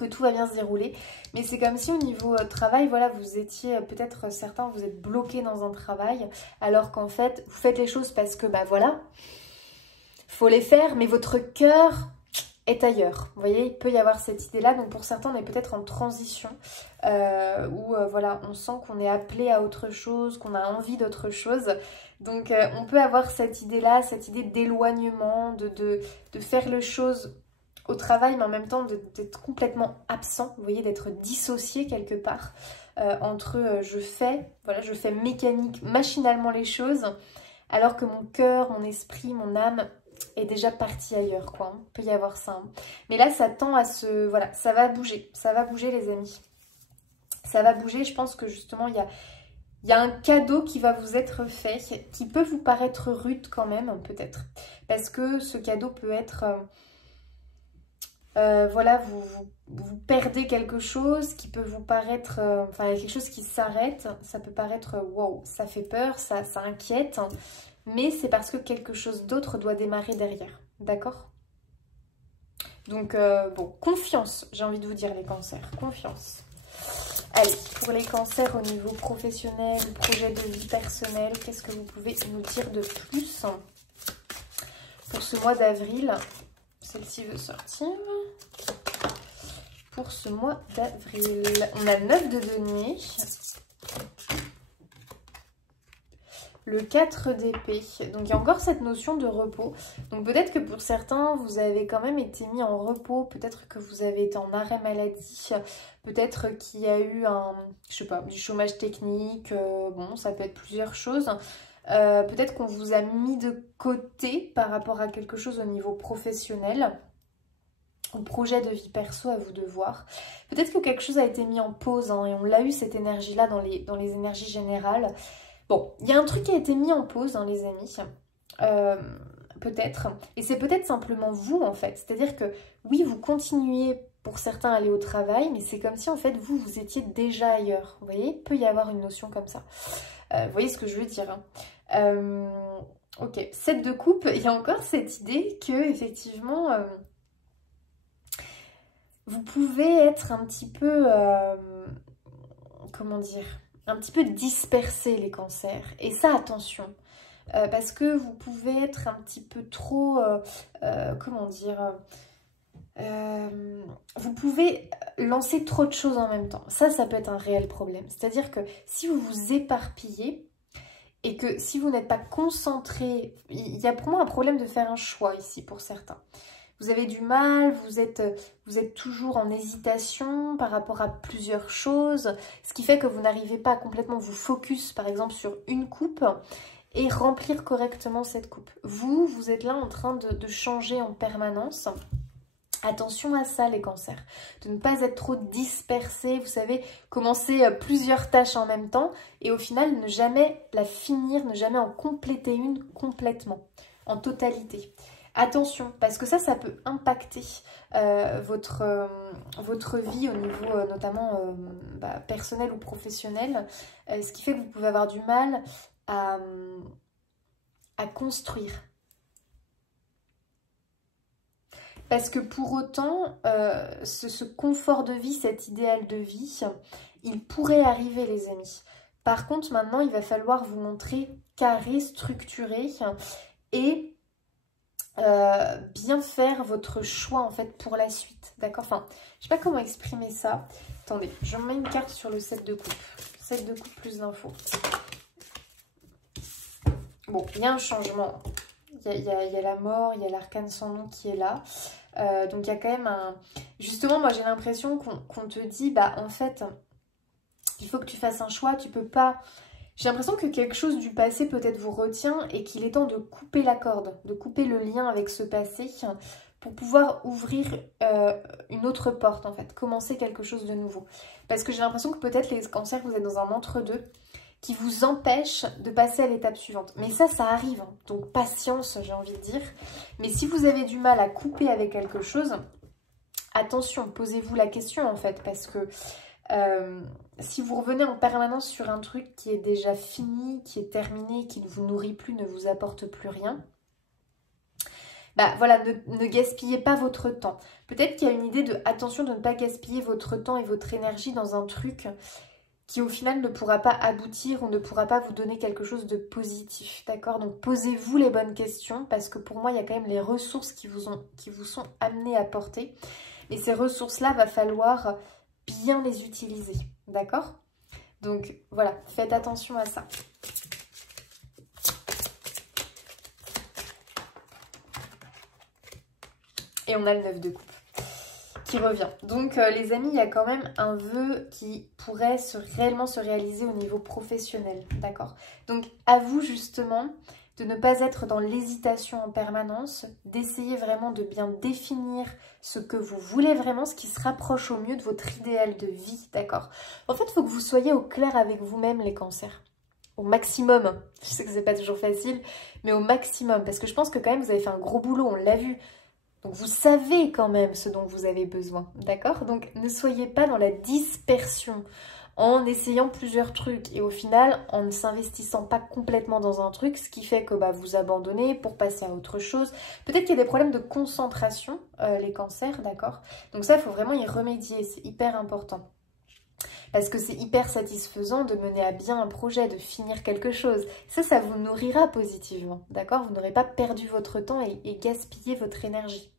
que tout va bien se dérouler. Mais c'est comme si au niveau travail, voilà, vous étiez peut-être certains, vous êtes bloqués dans un travail, alors qu'en fait, vous faites les choses parce que, bah voilà, faut les faire, mais votre cœur est ailleurs. Vous voyez, il peut y avoir cette idée-là. Donc pour certains, on est peut-être en transition où voilà, on sent qu'on est appelé à autre chose, qu'on a envie d'autre chose. Donc on peut avoir cette idée-là, cette idée d'éloignement, de faire les choses au travail, mais en même temps d'être complètement absent, vous voyez, d'être dissocié quelque part entre je fais mécanique, machinalement les choses, alors que mon cœur, mon esprit, mon âme est déjà parti ailleurs, quoi. Il peut y avoir ça. Hein. Mais là, ça tend à se... Voilà, ça va bouger les amis. Ça va bouger, je pense que justement, il y a un cadeau qui va vous être fait, qui peut vous paraître rude quand même, peut-être. Parce que ce cadeau peut être... voilà, vous perdez quelque chose qui peut vous paraître... Enfin, il y a quelque chose qui s'arrête, ça peut paraître... wow, ça fait peur, ça inquiète. Mais c'est parce que quelque chose d'autre doit démarrer derrière, d'accord? Donc, bon, confiance, j'ai envie de vous dire les cancers, confiance. Allez, pour les cancers au niveau professionnel, projet de vie personnelle, qu'est-ce que vous pouvez nous dire de plus pour ce mois d'avril? Celle-ci veut sortir. Pour ce mois d'avril, on a 9 de denier. Le 4 d'épée, donc il y a encore cette notion de repos. Donc peut-être que pour certains, vous avez quand même été mis en repos, peut-être que vous avez été en arrêt maladie, peut-être qu'il y a eu je sais pas, du chômage technique, bon, ça peut être plusieurs choses. Peut-être qu'on vous a mis de côté par rapport à quelque chose au niveau professionnel. Ou projet de vie perso, à vous de voir. Peut-être que quelque chose a été mis en pause, hein, et on l'a eu cette énergie-là dans les énergies générales. Bon, il y a un truc qui a été mis en pause, hein, les amis, peut-être. Et c'est peut-être simplement vous, en fait. C'est-à-dire que, oui, vous continuez, pour certains, à aller au travail, mais c'est comme si, en fait, vous étiez déjà ailleurs. Vous voyez, il peut y avoir une notion comme ça. Vous voyez ce que je veux dire, hein. Ok, 7 de coupe, il y a encore cette idée que, effectivement, vous pouvez être un petit peu... comment dire, un petit peu disperser les cancers. Et ça, attention, parce que vous pouvez être un petit peu trop, comment dire, vous pouvez lancer trop de choses en même temps. Ça peut être un réel problème. C'est-à-dire que si vous vous éparpillez et que si vous n'êtes pas concentré, il y a pour moi un problème de faire un choix ici pour certains. Vous avez du mal, vous êtes toujours en hésitation par rapport à plusieurs choses, ce qui fait que vous n'arrivez pas à complètement vous focus, par exemple, sur une coupe et remplir correctement cette coupe. Vous êtes là en train de changer en permanence. Attention à ça, les cancers, de ne pas être trop dispersé, vous savez, commencer plusieurs tâches en même temps et au final ne jamais la finir, ne jamais en compléter une complètement, en totalité. Attention, parce que ça peut impacter votre vie au niveau notamment personnel ou professionnel, ce qui fait que vous pouvez avoir du mal à construire. Parce que pour autant, ce confort de vie, cet idéal de vie, il pourrait arriver, les amis. Par contre, maintenant, il va falloir vous montrer carré, structuré et bien faire votre choix en fait pour la suite, d'accord? Enfin, je sais pas comment exprimer ça. Attendez, je mets une carte sur le 7 de coupe. 7 de coupe, plus d'infos. Bon, il y a un changement. Il y a la mort, il y a l'arcane sans nom qui est là. Donc il y a quand même un... Justement, moi j'ai l'impression qu'on te dit, bah en fait, il faut que tu fasses un choix, tu peux pas... J'ai l'impression que quelque chose du passé peut-être vous retient et qu'il est temps de couper la corde, de couper le lien avec ce passé pour pouvoir ouvrir une autre porte en fait, commencer quelque chose de nouveau. Parce que j'ai l'impression que peut-être les cancers, vous êtes dans un entre-deux qui vous empêche de passer à l'étape suivante. Mais ça arrive, hein. Donc patience, j'ai envie de dire. Mais si vous avez du mal à couper avec quelque chose, attention, posez-vous la question en fait, parce que... si vous revenez en permanence sur un truc qui est déjà fini, qui est terminé, qui ne vous nourrit plus, ne vous apporte plus rien, bah voilà, ne gaspillez pas votre temps. Peut-être qu'il y a une idée de attention de ne pas gaspiller votre temps et votre énergie dans un truc qui au final ne pourra pas aboutir ou ne pourra pas vous donner quelque chose de positif, d'accord? Donc posez-vous les bonnes questions parce que pour moi, il y a quand même les ressources qui vous sont amenées à porter. Et ces ressources-là, va falloir bien les utiliser, d'accord? Donc voilà, faites attention à ça. Et on a le 9 de coupe qui revient. Donc les amis, il y a quand même un vœu qui pourrait réellement se réaliser au niveau professionnel, d'accord? Donc à vous justement de ne pas être dans l'hésitation en permanence, d'essayer vraiment de bien définir ce que vous voulez vraiment, ce qui se rapproche au mieux de votre idéal de vie, d'accord? En fait, il faut que vous soyez au clair avec vous-même les cancers. Au maximum, je sais que c'est pas toujours facile, mais au maximum, parce que je pense que quand même vous avez fait un gros boulot, on l'a vu. Donc vous savez quand même ce dont vous avez besoin, d'accord? Donc ne soyez pas dans la dispersion en essayant plusieurs trucs et au final en ne s'investissant pas complètement dans un truc, ce qui fait que bah, vous abandonnez pour passer à autre chose. Peut-être qu'il y a des problèmes de concentration, les cancers, d'accord? Donc ça, il faut vraiment y remédier, c'est hyper important. Parce que c'est hyper satisfaisant de mener à bien un projet, de finir quelque chose. Ça vous nourrira positivement, d'accord? Vous n'aurez pas perdu votre temps et gaspillé votre énergie.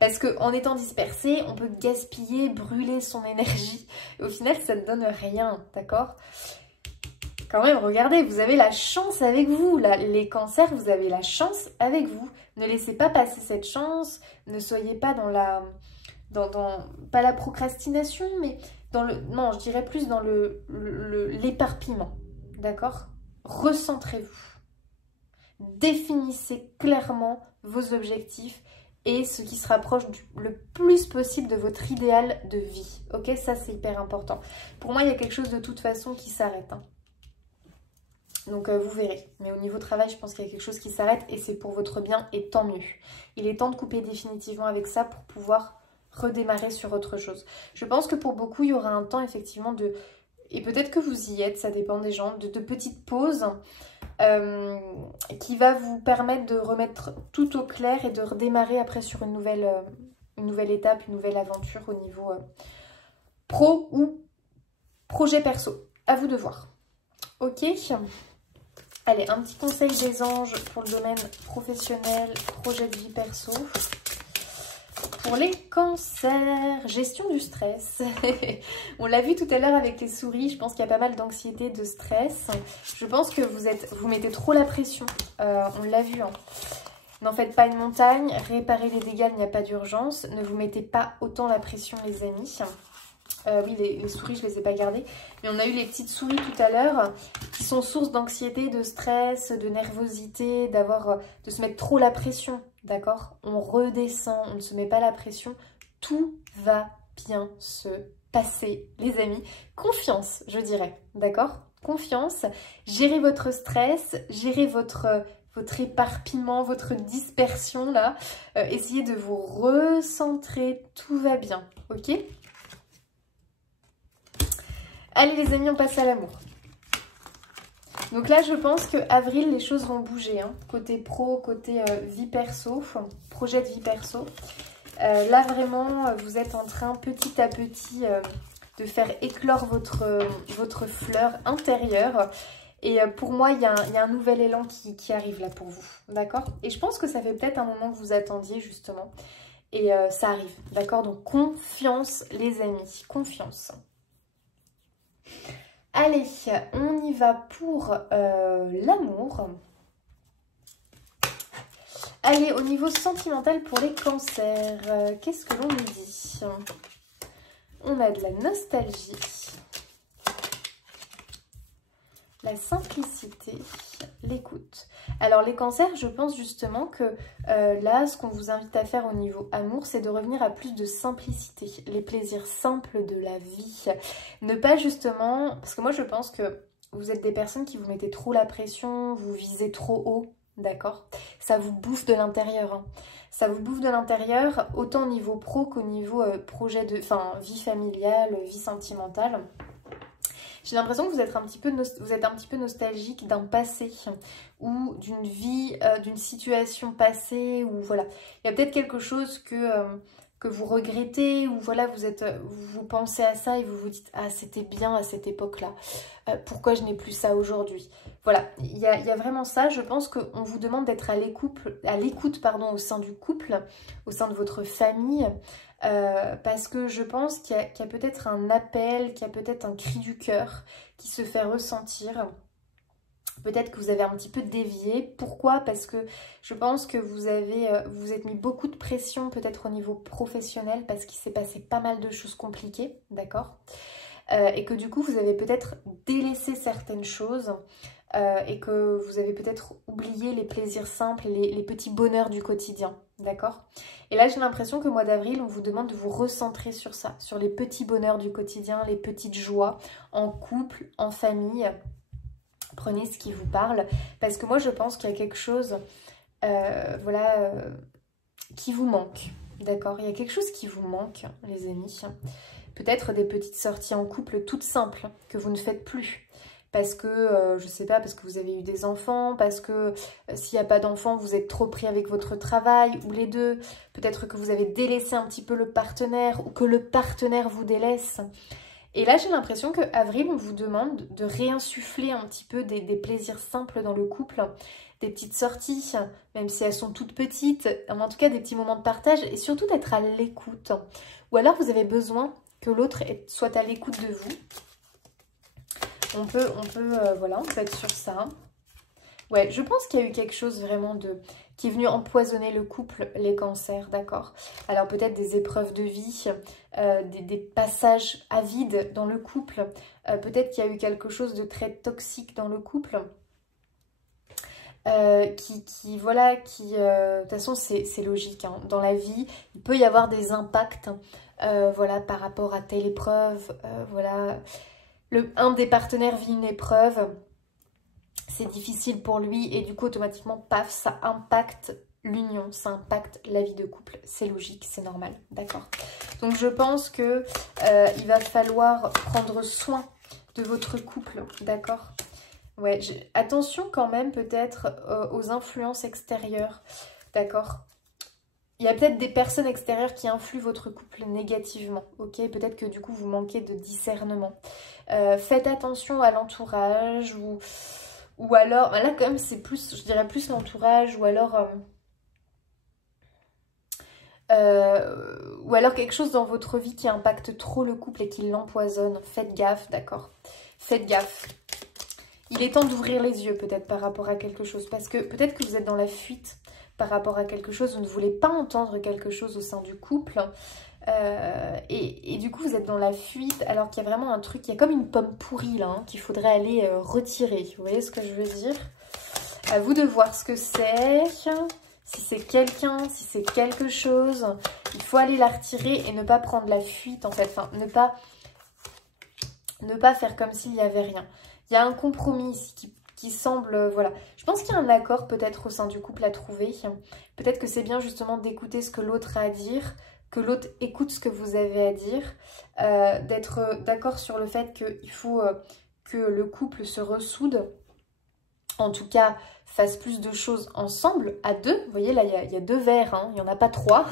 Parce qu'en étant dispersé, on peut gaspiller, brûler son énergie. Et au final, ça ne donne rien, d'accord? Quand même, regardez, vous avez la chance avec vous. Les cancers, vous avez la chance avec vous. Ne laissez pas passer cette chance. Ne soyez pas dans la... pas la procrastination, mais dans le... Non, je dirais plus dans l'éparpillement, d'accord? Recentrez-vous. Définissez clairement vos objectifs et ce qui se rapproche le plus possible de votre idéal de vie. Ok, ça c'est hyper important. Pour moi, il y a quelque chose de toute façon qui s'arrête. Hein. Donc vous verrez. Mais au niveau travail, je pense qu'il y a quelque chose qui s'arrête et c'est pour votre bien et tant mieux. Il est temps de couper définitivement avec ça pour pouvoir redémarrer sur autre chose. Je pense que pour beaucoup, il y aura un temps effectivement de... Et peut-être que vous y êtes, ça dépend des gens, de petites pauses qui va vous permettre de remettre tout au clair et de redémarrer après sur une nouvelle étape, une nouvelle aventure au niveau pro ou projet perso. À vous de voir. Ok. Allez, un petit conseil des anges pour le domaine professionnel, projet de vie perso. Pour les cancers, gestion du stress. On l'a vu tout à l'heure avec les souris, je pense qu'il y a pas mal d'anxiété, de stress. Je pense que vous mettez trop la pression, on l'a vu. Hein. N'en faites pas une montagne, réparez les dégâts, il n'y a pas d'urgence. Ne vous mettez pas autant la pression les amis. Oui, les souris, je ne les ai pas gardées. Mais on a eu les petites souris tout à l'heure qui sont source d'anxiété, de stress, de nervosité, de se mettre trop la pression. D'accord? On redescend, on ne se met pas la pression. Tout va bien se passer, les amis. Confiance, je dirais. D'accord? Confiance. Gérez votre stress, gérez votre éparpillement, votre dispersion là. Essayez de vous recentrer. Tout va bien. Ok? Allez les amis, on passe à l'amour. Donc là, je pense que avril, les choses vont bouger. Hein. Côté pro, côté vie perso, projet de vie perso. Là, vraiment, vous êtes en train, petit à petit, de faire éclore votre fleur intérieure. Et pour moi, il y a un nouvel élan qui arrive là pour vous. D'accord? Et je pense que ça fait peut-être un moment que vous attendiez, justement. Et ça arrive. D'accord? Donc, confiance, les amis. Confiance. Allez, on y va pour l'amour. Allez, au niveau sentimental pour les cancers, qu'est-ce que l'on nous dit? On a de la nostalgie, la simplicité, l'écoute. Alors les cancers, je pense justement que là, ce qu'on vous invite à faire au niveau amour, c'est de revenir à plus de simplicité, les plaisirs simples de la vie. Ne pas justement, parce que moi je pense que vous êtes des personnes qui vous mettez trop la pression, vous visez trop haut, d'accord? Ça vous bouffe de l'intérieur. Hein. Ça vous bouffe de l'intérieur, autant au niveau pro qu'au niveau projet de, vie familiale, vie sentimentale. J'ai l'impression que vous êtes un petit peu nostalgique d'un passé ou d'une vie, d'une situation passée, ou voilà. Il y a peut-être quelque chose que vous regrettez, ou voilà, vous pensez à ça et vous vous dites « Ah, c'était bien à cette époque-là, pourquoi je n'ai plus ça aujourd'hui ?» Voilà, il y a vraiment ça. Je pense qu'on vous demande d'être à l'écoute au sein du couple, au sein de votre famille, parce que je pense qu'il y a peut-être un appel, qu'il y a peut-être un cri du cœur qui se fait ressentir. Peut-être que vous avez un petit peu dévié. Pourquoi? Parce que je pense que vous êtes mis beaucoup de pression peut-être au niveau professionnel parce qu'il s'est passé pas mal de choses compliquées, d'accord? Et que du coup vous avez peut-être délaissé certaines choses et que vous avez peut-être oublié les plaisirs simples et les petits bonheurs du quotidien, d'accord? Et là j'ai l'impression que au mois d'avril on vous demande de vous recentrer sur ça, sur les petits bonheurs du quotidien, les petites joies en couple, en famille. Prenez ce qui vous parle, parce que moi je pense qu'il y a quelque chose qui vous manque, d'accord? Il y a quelque chose qui vous manque, les amis. Peut-être des petites sorties en couple toutes simples que vous ne faites plus. Parce que, je sais pas, parce que vous avez eu des enfants, parce que s'il n'y a pas d'enfants, vous êtes trop pris avec votre travail, ou les deux. Peut-être que vous avez délaissé un petit peu le partenaire, ou que le partenaire vous délaisse. Et là, j'ai l'impression qu'avril, on vous demande de réinsuffler un petit peu des plaisirs simples dans le couple, des petites sorties, même si elles sont toutes petites, en tout cas des petits moments de partage, et surtout d'être à l'écoute. Ou alors, vous avez besoin que l'autre soit à l'écoute de vous. On peut être sur ça. Ouais, je pense qu'il y a eu quelque chose vraiment qui est venu empoisonner le couple, les cancers, d'accord? Alors peut-être des épreuves de vie, des passages à vide dans le couple. Peut-être qu'il y a eu quelque chose de très toxique dans le couple. De toute façon c'est logique, hein. Dans la vie, il peut y avoir des impacts, par rapport à telle épreuve, un des partenaires vit une épreuve, c'est difficile pour lui et du coup automatiquement, paf, ça impacte l'union, ça impacte la vie de couple. C'est logique, c'est normal, d'accord? Donc je pense que il va falloir prendre soin de votre couple, d'accord? Ouais, attention quand même peut-être aux influences extérieures, d'accord? Il y a peut-être des personnes extérieures qui influent votre couple négativement, ok? Peut-être que du coup vous manquez de discernement. Faites attention à l'entourage ou alors, là quand même c'est plus, je dirais plus l'entourage ou alors quelque chose dans votre vie qui impacte trop le couple et qui l'empoisonne. Faites gaffe, d'accord? Faites gaffe. Il est temps d'ouvrir les yeux peut-être par rapport à quelque chose parce que peut-être que vous êtes dans la fuite par rapport à quelque chose, vous ne voulez pas entendre quelque chose au sein du couple et du coup vous êtes dans la fuite alors qu'il y a vraiment un truc, il y a comme une pomme pourrie là qu'il faudrait aller retirer, vous voyez ce que je veux dire? À vous de voir ce que c'est, si c'est quelqu'un, si c'est quelque chose, il faut aller la retirer et ne pas prendre la fuite en fait, enfin ne pas faire comme s'il n'y avait rien. Il y a un compromis ici qui semble, voilà. Je pense qu'il y a un accord peut-être au sein du couple à trouver. Peut-être que c'est bien justement d'écouter ce que l'autre a à dire, que l'autre écoute ce que vous avez à dire, d'être d'accord sur le fait qu'il faut que le couple se ressoude, en tout cas fasse plus de choses ensemble, à deux. Vous voyez là, il y a deux verres, hein. Il n'y en a pas trois,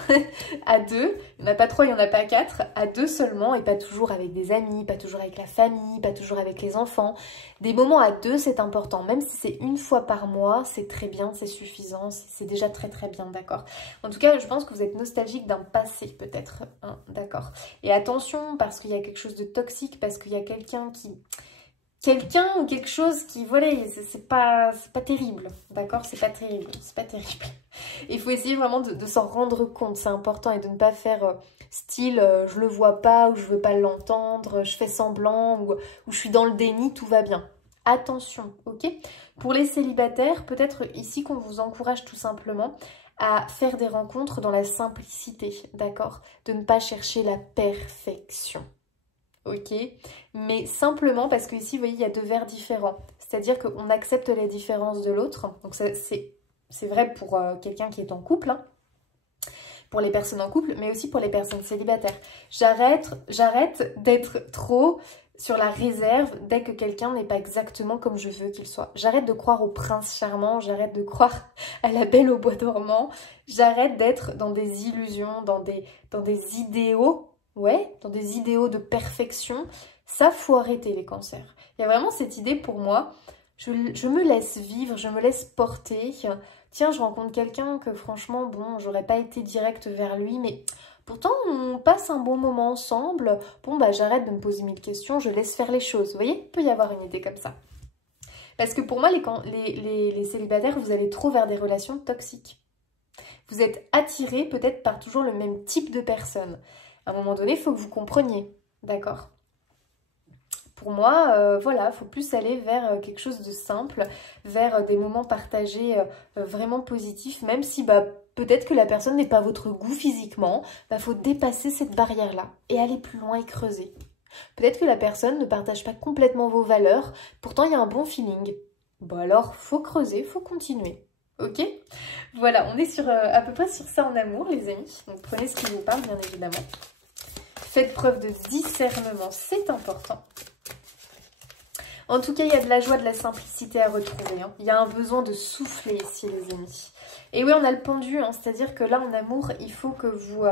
à deux. Il n'y en a pas trois, il n'y en a pas quatre, à deux seulement, et pas toujours avec des amis, pas toujours avec la famille, pas toujours avec les enfants. Des moments à deux, c'est important. Même si c'est une fois par mois, c'est très bien, c'est suffisant, c'est déjà très très bien, d'accord? En tout cas, je pense que vous êtes nostalgique d'un passé, peut-être, hein, d'accord? Et attention, parce qu'il y a quelque chose de toxique, parce qu'il y a quelqu'un ou quelque chose qui, voilà, c'est pas terrible, d'accord? C'est pas terrible, c'est pas terrible. Il faut essayer vraiment de s'en rendre compte, c'est important, et de ne pas faire style je le vois pas, ou je veux pas l'entendre, je fais semblant, ou je suis dans le déni, tout va bien. Attention, ok? Pour les célibataires, peut-être ici qu'on vous encourage tout simplement à faire des rencontres dans la simplicité, d'accord? De ne pas chercher la perfection. Ok, mais simplement parce que ici, vous voyez, il y a deux verres différents. C'est-à-dire qu'on accepte les différences de l'autre. Donc c'est vrai pour quelqu'un qui est en couple, hein, pour les personnes en couple, mais aussi pour les personnes célibataires. J'arrête d'être trop sur la réserve dès que quelqu'un n'est pas exactement comme je veux qu'il soit. J'arrête de croire au prince charmant, j'arrête de croire à la belle au bois dormant, j'arrête d'être dans des illusions, dans des idéaux, ouais, dans des idéaux de perfection. Ça, faut arrêter les cancers. Il y a vraiment cette idée pour moi, je me laisse vivre, je me laisse porter. Tiens, je rencontre quelqu'un que franchement, bon, j'aurais pas été directe vers lui, mais pourtant, on passe un bon moment ensemble. Bon, bah j'arrête de me poser 1000 questions, je laisse faire les choses. Vous voyez, il peut y avoir une idée comme ça. Parce que pour moi, les célibataires, vous allez trop vers des relations toxiques. Vous êtes attirés peut-être par toujours le même type de personne. À un moment donné, il faut que vous compreniez, d'accord ? Pour moi, voilà, il faut plus aller vers quelque chose de simple, vers des moments partagés vraiment positifs, même si peut-être que la personne n'est pas votre goût physiquement, faut dépasser cette barrière-là et aller plus loin et creuser. Peut-être que la personne ne partage pas complètement vos valeurs, pourtant il y a un bon feeling. Bon alors, faut creuser, faut continuer. Ok? Voilà, on est à peu près sur ça en amour, les amis. Donc prenez ce qui vous parle, bien évidemment. Faites preuve de discernement, c'est important. En tout cas, il y a de la joie, de la simplicité à retrouver. Hein. Il y a un besoin de souffler ici, les amis. Et oui, on a le pendu, hein, c'est-à-dire que là, en amour, il faut que vous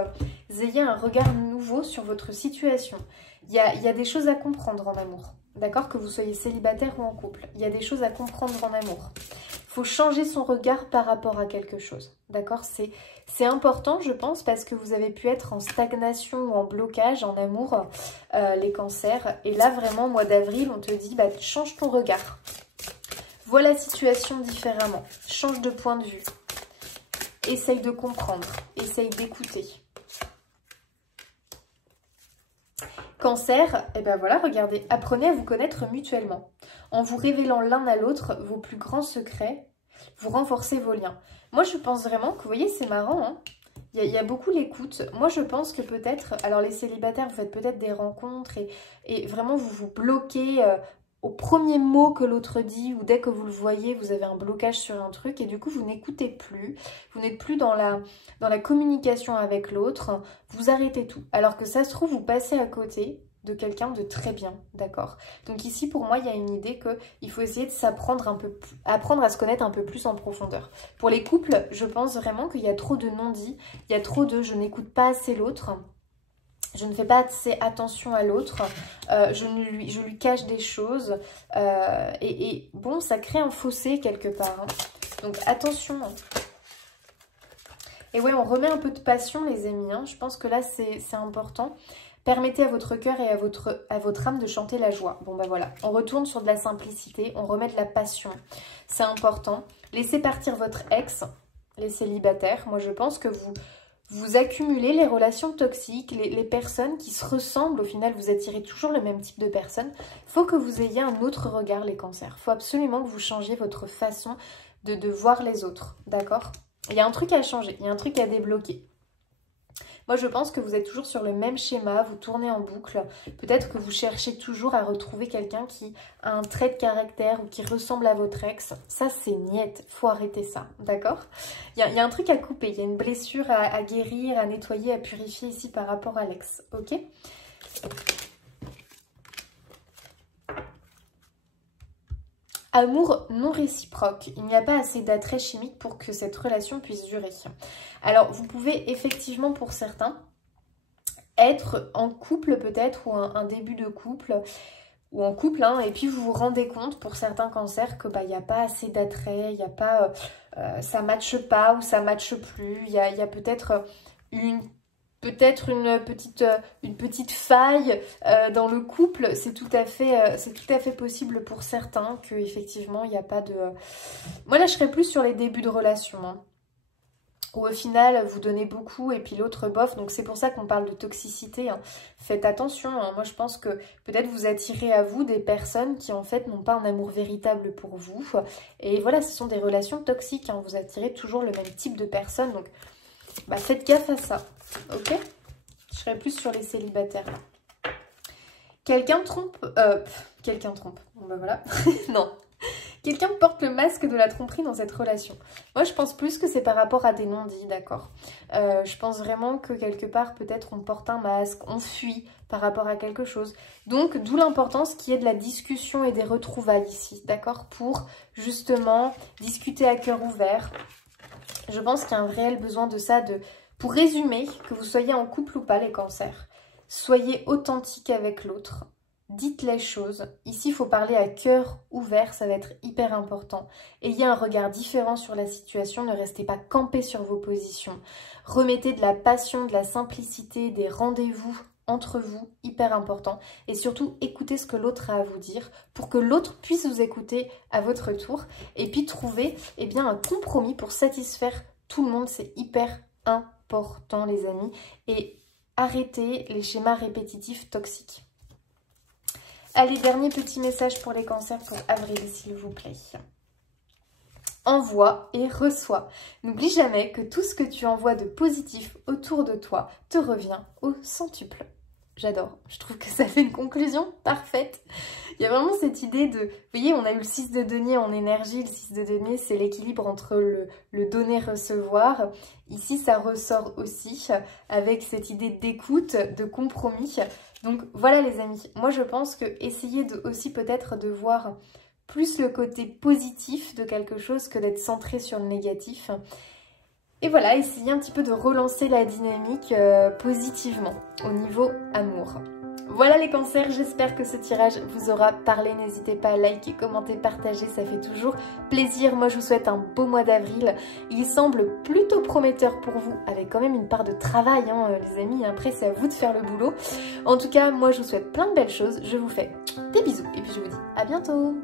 ayez un regard nouveau sur votre situation. Il y a des choses à comprendre en amour, d'accord? Que vous soyez célibataire ou en couple. Il y a des choses à comprendre en amour. Il faut changer son regard par rapport à quelque chose, d'accord? C'est important, je pense, parce que vous avez pu être en stagnation ou en blocage en amour, les cancers. Et là, vraiment, mois d'avril, on te dit, change ton regard. Vois la situation différemment. Change de point de vue. Essaye de comprendre. Essaye d'écouter. Cancer, et ben voilà, regardez, apprenez à vous connaître mutuellement. En vous révélant l'un à l'autre vos plus grands secrets, vous renforcez vos liens. Moi, je pense vraiment que, vous voyez, c'est marrant, hein, il y a beaucoup l'écoute. Moi, je pense que peut-être, alors les célibataires, vous faites peut-être des rencontres et vraiment, vous vous bloquez au premier mot que l'autre dit ou dès que vous le voyez, vous avez un blocage sur un truc et du coup, vous n'écoutez plus. Vous n'êtes plus dans la communication avec l'autre. Vous arrêtez tout. Alors que ça se trouve, vous passez à côté de quelqu'un de très bien, d'accord? Donc ici, pour moi, il y a une idée qu'il faut essayer de s'apprendre apprendre à se connaître un peu plus en profondeur. Pour les couples, je pense vraiment qu'il y a trop de non-dits, il y a trop de « je n'écoute pas assez l'autre », je ne fais pas assez attention à l'autre, je lui cache des choses, et bon, ça crée un fossé quelque part. Hein. Donc attention. Et ouais, on remet un peu de passion, les amis. Hein. Je pense que là, c'est important. Permettez à votre cœur et à votre âme de chanter la joie. Bon, voilà. On retourne sur de la simplicité. On remet de la passion. C'est important. Laissez partir votre ex, les célibataires. Moi, je pense que vous accumulez les relations toxiques, les personnes qui se ressemblent. Au final, vous attirez toujours le même type de personnes. Il faut que vous ayez un autre regard, les cancers. Il faut absolument que vous changiez votre façon de voir les autres. D'accord ? Il y a un truc à changer. Il y a un truc à débloquer. Moi, je pense que vous êtes toujours sur le même schéma, vous tournez en boucle. Peut-être que vous cherchez toujours à retrouver quelqu'un qui a un trait de caractère ou qui ressemble à votre ex. Ça, c'est niette. Faut arrêter ça, d'accord? Il y a un truc à couper, il y a une blessure à guérir, à nettoyer, à purifier ici par rapport à l'ex, ok? Amour non réciproque. Il n'y a pas assez d'attrait chimique pour que cette relation puisse durer. Alors, vous pouvez effectivement, pour certains, être en couple peut-être, ou un début de couple, ou en couple, hein, et puis vous vous rendez compte, pour certains cancers, que il n'y a pas assez d'attrait, il n'y a pas, ça matche pas, ou ça matche plus, il y a peut-être une petite faille dans le couple. C'est tout à fait possible pour certains que effectivement il n'y a pas de... Moi là je serais plus sur les débuts de relation, hein, où au final vous donnez beaucoup et puis l'autre bof, donc c'est pour ça qu'on parle de toxicité, hein. Faites attention, hein. Moi je pense que peut-être vous attirez à vous des personnes qui en fait n'ont pas un amour véritable pour vous, et voilà, ce sont des relations toxiques, hein. Vous attirez toujours le même type de personnes, donc faites gaffe à ça. Ok, je serais plus sur les célibataires là. Quelqu'un trompe. Quelqu'un trompe. Bon voilà. Non. Quelqu'un porte le masque de la tromperie dans cette relation. Moi, je pense plus que c'est par rapport à des non-dits, d'accord. Je pense vraiment que quelque part, peut-être on porte un masque, on fuit par rapport à quelque chose. Donc, d'où l'importance qu'il y ait de la discussion et des retrouvailles ici, d'accord, pour justement discuter à cœur ouvert. Je pense qu'il y a un réel besoin de ça, pour résumer, que vous soyez en couple ou pas les cancers, soyez authentique avec l'autre. Dites les choses. Ici, il faut parler à cœur ouvert, ça va être hyper important. Ayez un regard différent sur la situation, ne restez pas campé sur vos positions. Remettez de la passion, de la simplicité, des rendez-vous entre vous, hyper important. Et surtout, écoutez ce que l'autre a à vous dire pour que l'autre puisse vous écouter à votre tour. Et puis, trouver un compromis pour satisfaire tout le monde, c'est hyper important, les amis. Et arrêtez les schémas répétitifs toxiques. Allez, dernier petit message pour les cancers pour avril, s'il vous plaît. Envoie et reçois. N'oublie jamais que tout ce que tu envoies de positif autour de toi te revient au centuple. J'adore, je trouve que ça fait une conclusion parfaite. Il y a vraiment cette idée de... Vous voyez, on a eu le 6 de denier en énergie. Le 6 de denier, c'est l'équilibre entre le donner-recevoir. Ici, ça ressort aussi avec cette idée d'écoute, de compromis. Donc voilà les amis, moi je pense que essayez aussi peut-être de voir plus le côté positif de quelque chose que d'être centré sur le négatif. Et voilà, essayez un petit peu de relancer la dynamique positivement au niveau amour. Voilà les cancers, j'espère que ce tirage vous aura parlé. N'hésitez pas à liker, commenter, partager, ça fait toujours plaisir. Moi je vous souhaite un beau mois d'avril. Il semble plutôt prometteur pour vous, avec quand même une part de travail les amis. Après c'est à vous de faire le boulot. En tout cas, moi je vous souhaite plein de belles choses. Je vous fais des bisous et puis je vous dis à bientôt.